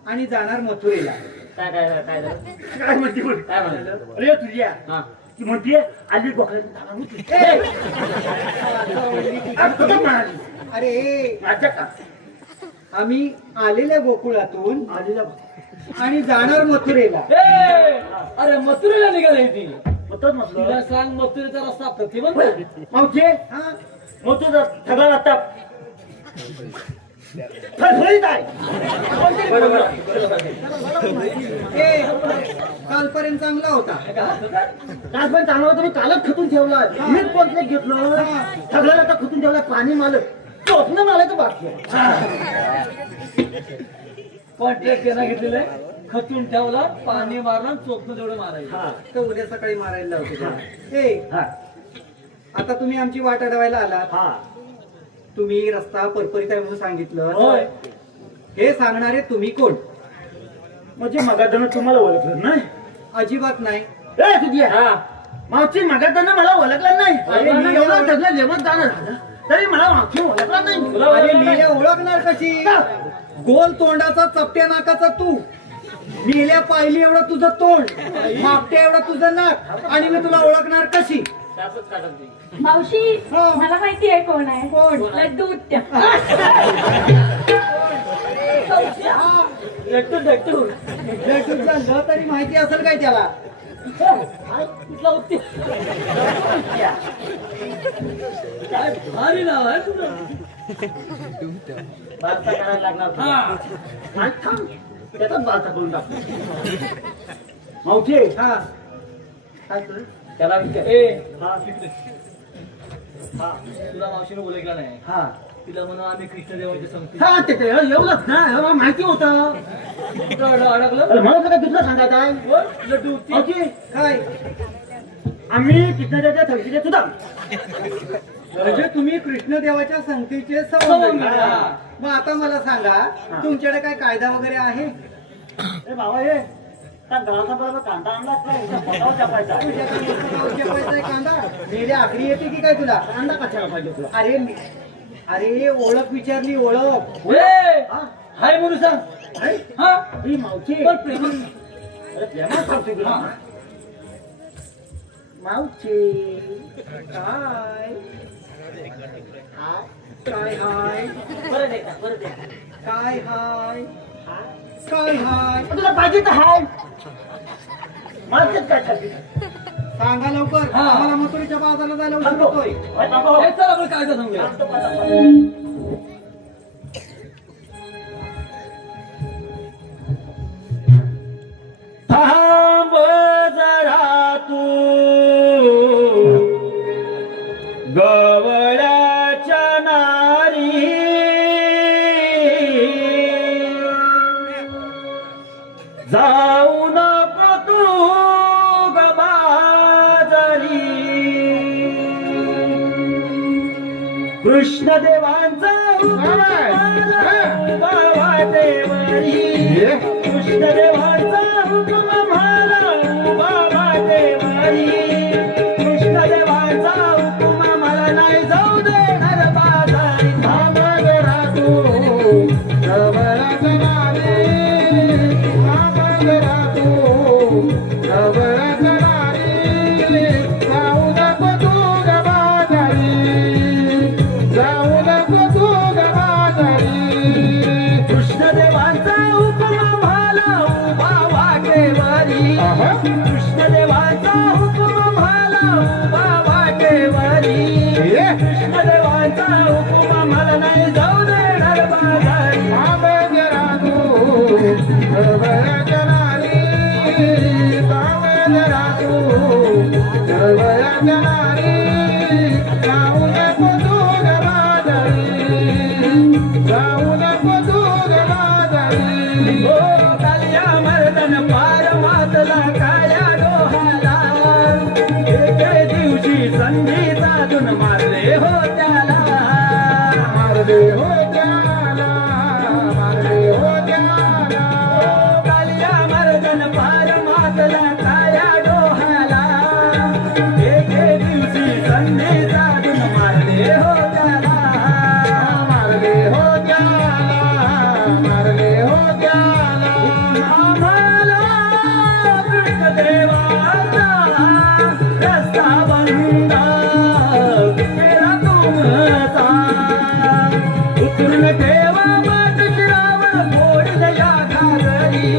आणि जाणार मथुरेला. काय काय काय काय झालं? काय म्हणते बोल काय म्हणाले अरे तुझ्या हा ती म्हणते आली गोखल्याची जाणार होती म्हणाली अरे माझ्या का आम्ही आलेल्या गोकुळातून आलेल्या आणि जाणार मथुरेला. ए, अरे मथुरेला निघाली ती मग तोच तिला म्हटलं सांग मथुरेचा रस्ता प्रतिबंध मावशे हा मग तुझा सगळा आता फळफळीत आहे ए कालपर्यंत चांगला होता. काल पण चांगला होता मी कालच खतून ठेवला मीच कोणते घेतलं सगळ्याला आता खतून ठेवला पाणी मालक स्वप्न मालायचं बाकी कॉन्ट्रॅक्ट त्यांना घेतलेलं आहे खचून ठेवला पाणी मारला चोपणं तेवढं मारायचं हा तर उद्या सकाळी मारायला लावतो त्याला. ए हा आता तुम्ही आमची वाट अडवायला आलात. हा तुम्ही रस्ता परपरीत आहे म्हणून सांगितलं. होय हे सांगणारे तुम्ही कोण? म्हणजे मगाधन तुम्हाला ओळखलं नाही अजिबात नाही. ए तुझ्या मावशी मगाधन मला ओळखलं नाही अरे, मी एवढं सगळं लेमत जाणार झालं तरी मला मावशी ओळखला नाही अरे मी ओळखणार कशी? गोल तोंडाचा चपट्या नाकाचा तू, मेल्या पाहिली एवढं तुझं तोंड, मापट्या एवढं तुझं नाक, आणि मी तुला ओळखणार कशी? मावशी हो. मला माहिती आहे कोण आहे. कोण? लड्डू उत्त्या. लट्टू लट्टू तुझा ल तरी माहिती असेल काय त्याला? कुठला उत्ती काय भारी नाव आहे तुझं बारता करायला लागणार तुला. आणि थांब त्याचाच बारता करून टाक मावशी हा काय कर? त्याला विचार ए हा हा तुला मावशीने ओळखला नाही हा तिला म्हणून आम्ही कृष्णदेवाच्या संगती हा ते एवढंच ना मला माहिती होतं अडकलं अरे मला तर काय दुसरं सांगायचं आहे लड्डू उत्ती मावशी काय आम्ही कृष्णाच्या थडकीचे सुद्धा म्हणजे तुम्ही कृष्णदेवाच्या संगतीचे सवंगडी. सवंगडी. हा. मग आता मला सांगा तुमच्याकडे काय कायदा वगैरे आहे? ए बाबा हे त्या गावाचा बरोबर कांदा आणला पोटावर जपायचा पैसा कांदा मेल्या आखरी येते की काय तुला? कांदा कशाला पाहिजे तुला अरे ओळख विचारली, ओळख. ए हा? हाय म्हणून सांग अरे, हा ही मावशी पण प्रेम अरे प्रेमात सांगते तुला मावशी काय काय हाय परत एकदा परत एकदा काय हाय काय हाय तुला पाहिजे तर हाय माझ्याच काय ठरते सांगा लवकर. हा. आम्हाला मथुरेच्या बाजारला जायला उशीर होतोय. हे चल आपण कायदा सांगूया थांब जरा तू गवळ्याच्या नारी जाऊ नको तू गबाजारी कृष्णदेवांचा देवरी कृष्णदेवांचा हुकुम मला उभा वाटेवरी कृष्णदेवांचा हुकुम मला नाही जाऊ देणार बाजारी थांब जरा तू गवळ्याच्या नारी थांब जरा तू गवळ्याच्या नारी जाऊ नको तू गबाजारी जाऊ नको तू गबाजारी कृष्णदेवांचा हुकुम मला उभा वाटेवरी कृष्णदेवांचा हुकुम गवळ्याच्या नारी जाऊ नको दूर बाजारी, जाऊ नको दूर बाजारी. हो कालिया मर्दन पार मातला काया डोहाला, एके दिवशी संधी साधून मारले हो त्याला. मारले हो त्याला, मारले हो त्याला. कालिया मर्दन पार मातला काया डोहाला, एके दिवशी संधी साधून मारले हो त्याला. मारले हो त्याला, मारले हो त्याला. आम्हाला कृष्णदेवाचा रस्ता बंदा केला तुमचा. उतरून ठेवा माट शिरावर फोडील या घागरी,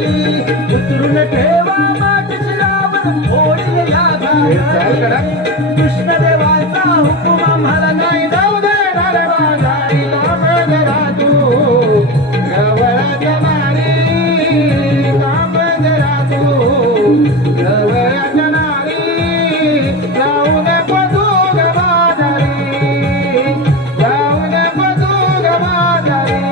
उतरून ठेवा माट शिरावर फोडील या घागरी. कृष्णदेवाचा हुकुम आम्हाला नाही जाऊ देणार बाजारी. लांब जरा तू गवळ्याच्या नारी, लांब जरा तू गवळ्याच्या नारी. जाऊ नको दूर बाजारी, जाऊ नको दूर बाजारी.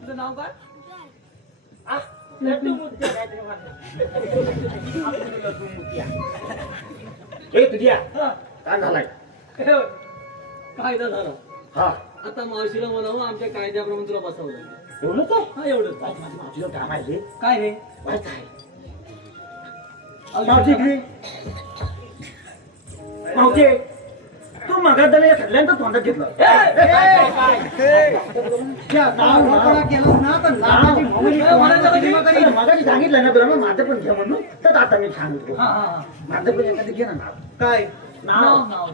तुझं नाव काय? लड्डू मुद्द्या काहीतरी म्हणतात. हे तुझ्या हा. काय झालाय? कायदा झाला. हा आता मावशीला म्हणावं आमच्या कायद्याप्रमाणे तुला बसवलं. एवढंच आहे? हा एवढंच. तुझं काम आहे रे. काय रे? माहित आहे. मावशी इकडे. मावशी तू मगादला या सगळ्यांचं तोंडात घेतलं. नावपणा केलास ना तर नावाची ममरी सिनेमा करीन. मगाशी सांगितलं ना तुला मग माझं पण घे म्हणून, तर आता मी सांगतो. हा हा हा. माझं पण एखादं घे ना नाव. काय नाव नाव.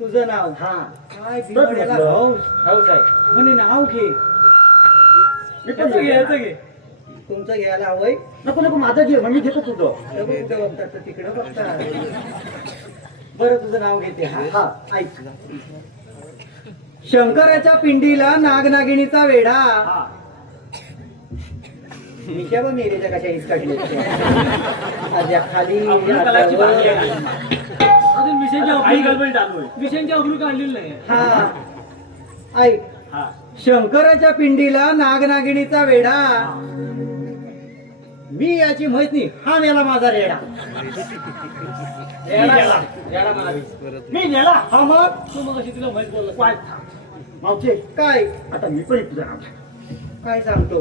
तुझं नाव? हा काय तर बिघडेला म्हटलं. भाऊ हौस आहे. म्हणे नाव घे. मी पण याचं घे, याचं घे. तुमचं घ्यायला हवंय. नको नको माझं घे मग मी घेतो तुझं. इथं बघतात तर तिकडं बघतात. बरं तुझं नाव घेते. हा हा ऐक. शंकराच्या पिंडीला नागनागिणीचा वेढा. हा मिशा व मेरेच्या कशा हीच काढले खाली आपल्या कलाची बाकी आहे. अजून मिशनची आई अब्रू गडबड चालू आहे. मिशनची अब्रू काढलेली नाही. हा ऐक. हा शंकराच्या पिंडीला नागनागिणीचा वेढा. मी याची म्हैसनी हा मेला माझा रेडा. मी गेला. मी गेला. हा मग तू मग अशी तुला माहित बोलला. वाट. मावशे काय आता मी पण तुझं नाव घे. काय सांगतो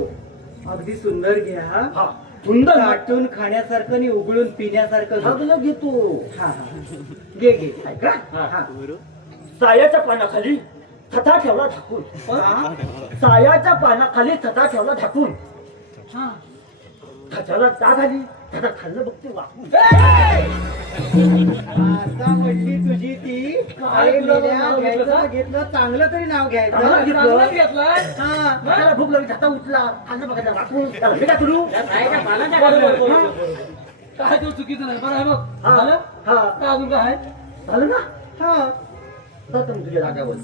अगदी सुंदर घ्या. हा सुंदर नाव. चाटून खाण्यासारखं आणि उघडून पिण्यासारखं हा घे. तुला घेतो. हा हा. घे घे. ऐका हा. सायाच्या पानाखाली छता ठेवला झाकून. हा? सायाच्या पानाखाली छता ठेवला झाकून. हा. छताला टाक आली छता खाल्लं बघते वाकून. आता म्हटली तुझी ती काय अरे तुला मेल्या, नाव घेतलं घ्यायचं का? घेतलं चांगलं तरी नाव घ्यायचं. चांगलं घेतलं. चांगलं घेतलाय. हा. त्याला भूक लागली छता उठला खाल्लं बघायला वाकून. त्याला मी काय करू? बरोबर, बरोबर. काय तो चुकीचं नाही. बरं आहे बघ. हा. झालं? हा का अजून काय आहे? झालं ना. हा. जातो मी तुझ्या जाग्यावर.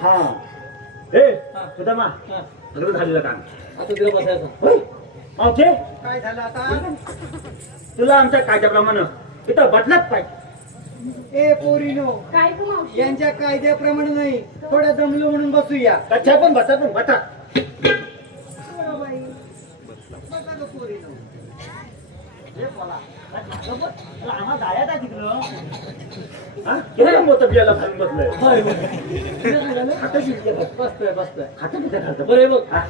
हा ए हा. सुदामा हा. सगळं झालेलं काम. आता तिला बसायचं. होय मावशे काय झालं आता? तुला आमच्या कायद्याप्रमाणे इथं बदलाच पाहिजे. ए पोरीनो काय गं मावशी? यांच्या कायद्याप्रमाणे नाही थोड्या दमलो म्हणून बसूया. कच्छा पण बसा पण बसा. बरं बाई. बसा गं पोरीनो. हे बोला. तुला आम्हाला जायचं आहे तिकडं. हा? केवढं मोठं बियाला घालून बसलंय. होय, होय. तिला काय झालं? खातं किती आहे? बसतोय बसतोय. खातं किती आहे खातं? बरं आहे बघ. हा.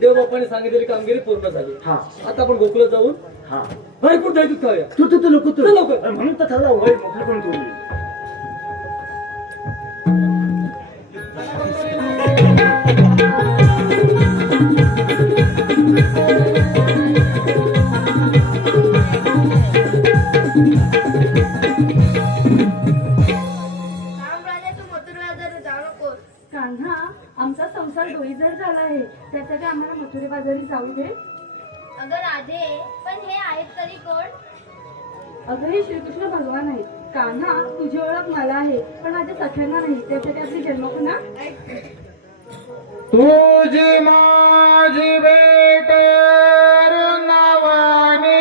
देवबापाने सांगितलेली कामगिरी पूर्ण झाली. हा. आता आपण गोकुळात जाऊन हा. भरपूर दूध खाऊया. तू नको चल लवकर. म्हणून तर ठरला वय मोकळं करून ठेवली. राम राजा तू मथुरा बाजारात जाऊ नकोस. कान्हा आमचा संसार डोईजड झाला आहे त्यासाठी आम्हाला मथुरे बाजारी जाऊ दे. अगं राधे पण हे आहेत तरी कोण? अगं हे श्रीकृष्ण भगवान आहेत. कान्हा तुझी ओळख मला आहे पण माझ्या सख्यांना नाही त्यासाठी आपली जन्मकुना तुझी माझी भेट नावाने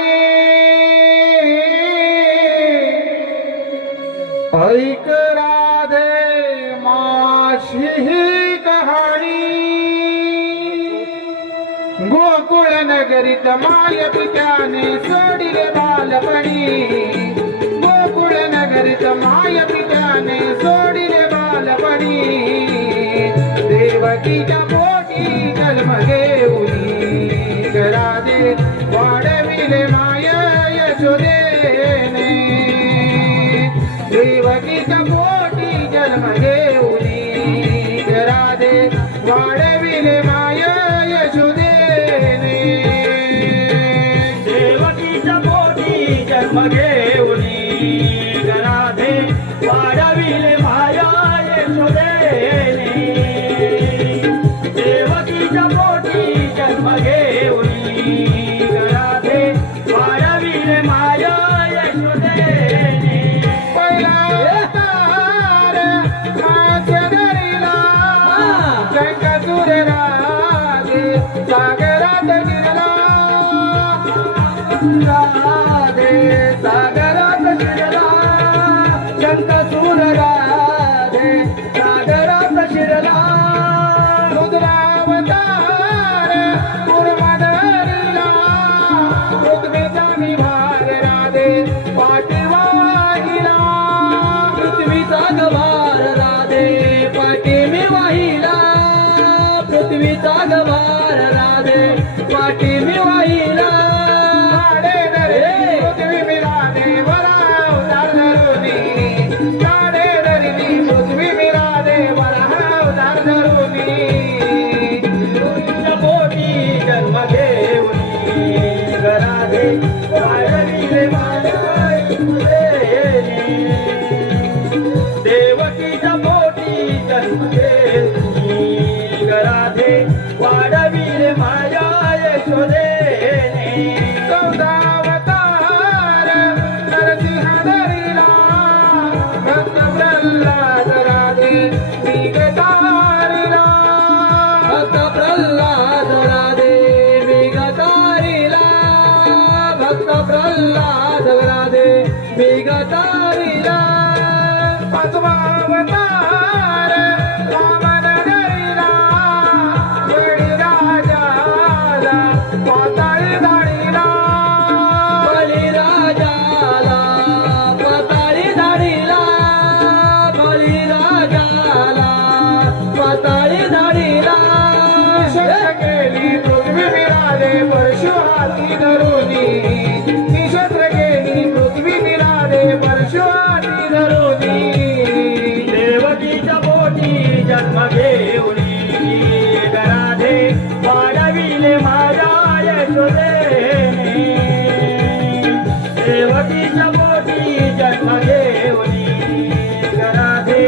ऐक राधे माझी ही कहाणी गोकुळ नगरीत माय पित्याने सोडिले बालपणी गोकुळ नगरीत माय पित्याने सोडिले बालपणी देवकीच्या पोटी जन्म घेऊनी राधे वाढविले माय यशोदेने देवकीच्या पोटी जन्म घेऊनी राधे वाढविले माय यशोदेने देवकीच्या पोटी जन्म घेऊनी राधे वाढविले माया यशोदेने देवकीच्या पोटी जन्म घेऊनी राधे वाढविले माया यशोदेने पहिला अवतार माझ्या धरीला शंकासूर राधे सागरात गिरला राधे सागरात गिरला शंकासूर राधे सागरात शिरला रुद्रावतार कुर्मधरीला पृथ्वीचा विभाग राधे पाठीवाहिला पृथ्वीचा गभार राधे पाठीमी वाहिला पृथ्वीचा गभार राधे पाठीमी वाहिला काढे धरणी पृथ्वी मिराधे वरा अवतार धरुनी काढे धरणी पृथ्वी मिराधे वरा अवतार धरुनी देवकीच्या पोटी जन्म घेऊनी राधे वाढविले माया यशोदेने देवकीच्या पोटी जन्म घेऊनी राधे वाढविले माया यशोदेने चौदावतार नरसिंह धरिला भक्त प्रल्हाद राधे निगतारिला भक्त प्रल्हाद राधे मेघतारिला भक्त प्रल्हाद राधे मेघतारिला पाचवा अवतार रामन धरिला बळी राजाला पाताळी धाडिला बळीराजाला पाताळी धाडिला बळीराजाला पाताळी धाडिला निषत्र केली पृथ्वी मिराधे परशु हाती धरुनी निषत्र केली पृथ्वी मिराधे परशु हाती धरुनी देवकीच्या पोटी जन्म घेऊनी राधे वाढविले माया यशोदेने देवकीच्या पोटी जन्म घेऊनी राधे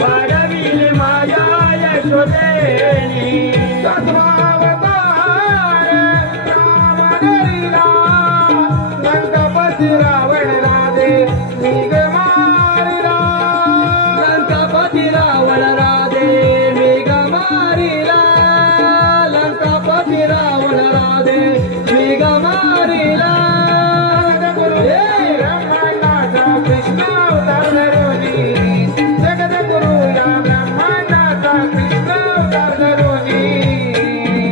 वाढविले माया यशोदेने सातवा अवतार राम धरिला लंकापती रावण राधे निग मारिला लंकापती रावण राधे मेघ मारिला लंकापती रावण राधे मेघ मारिला ब्रह्मांडाचा कृष्ण अवतार धरुनी जगद्गुरु या ब्रह्मांडाचा कृष्ण अवतार धरुनी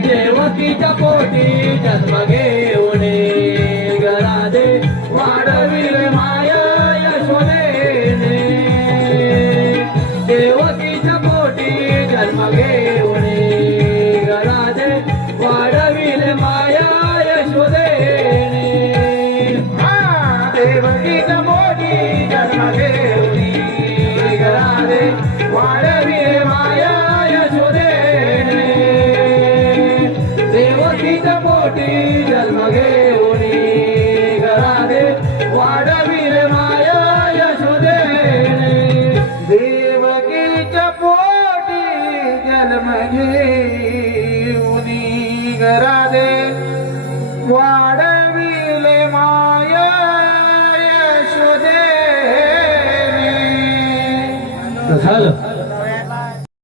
देवकीच्या पोटी जन्म घेऊन राधे वाढविले माया यशोदेने देवकीच्या पोटी जन्म घेऊन राधे वाढविले माया यशोदेने देवकीच्या पोटी जन्म घेऊनी राधे वाढविले माया यशोदेने देवकीच्या पोटी जन्म घेऊन राधे वाढविले माया यशोदेने देवकीच्या पोटी जन्म घेऊनी राधे वाढविले माया यशोदेने झालं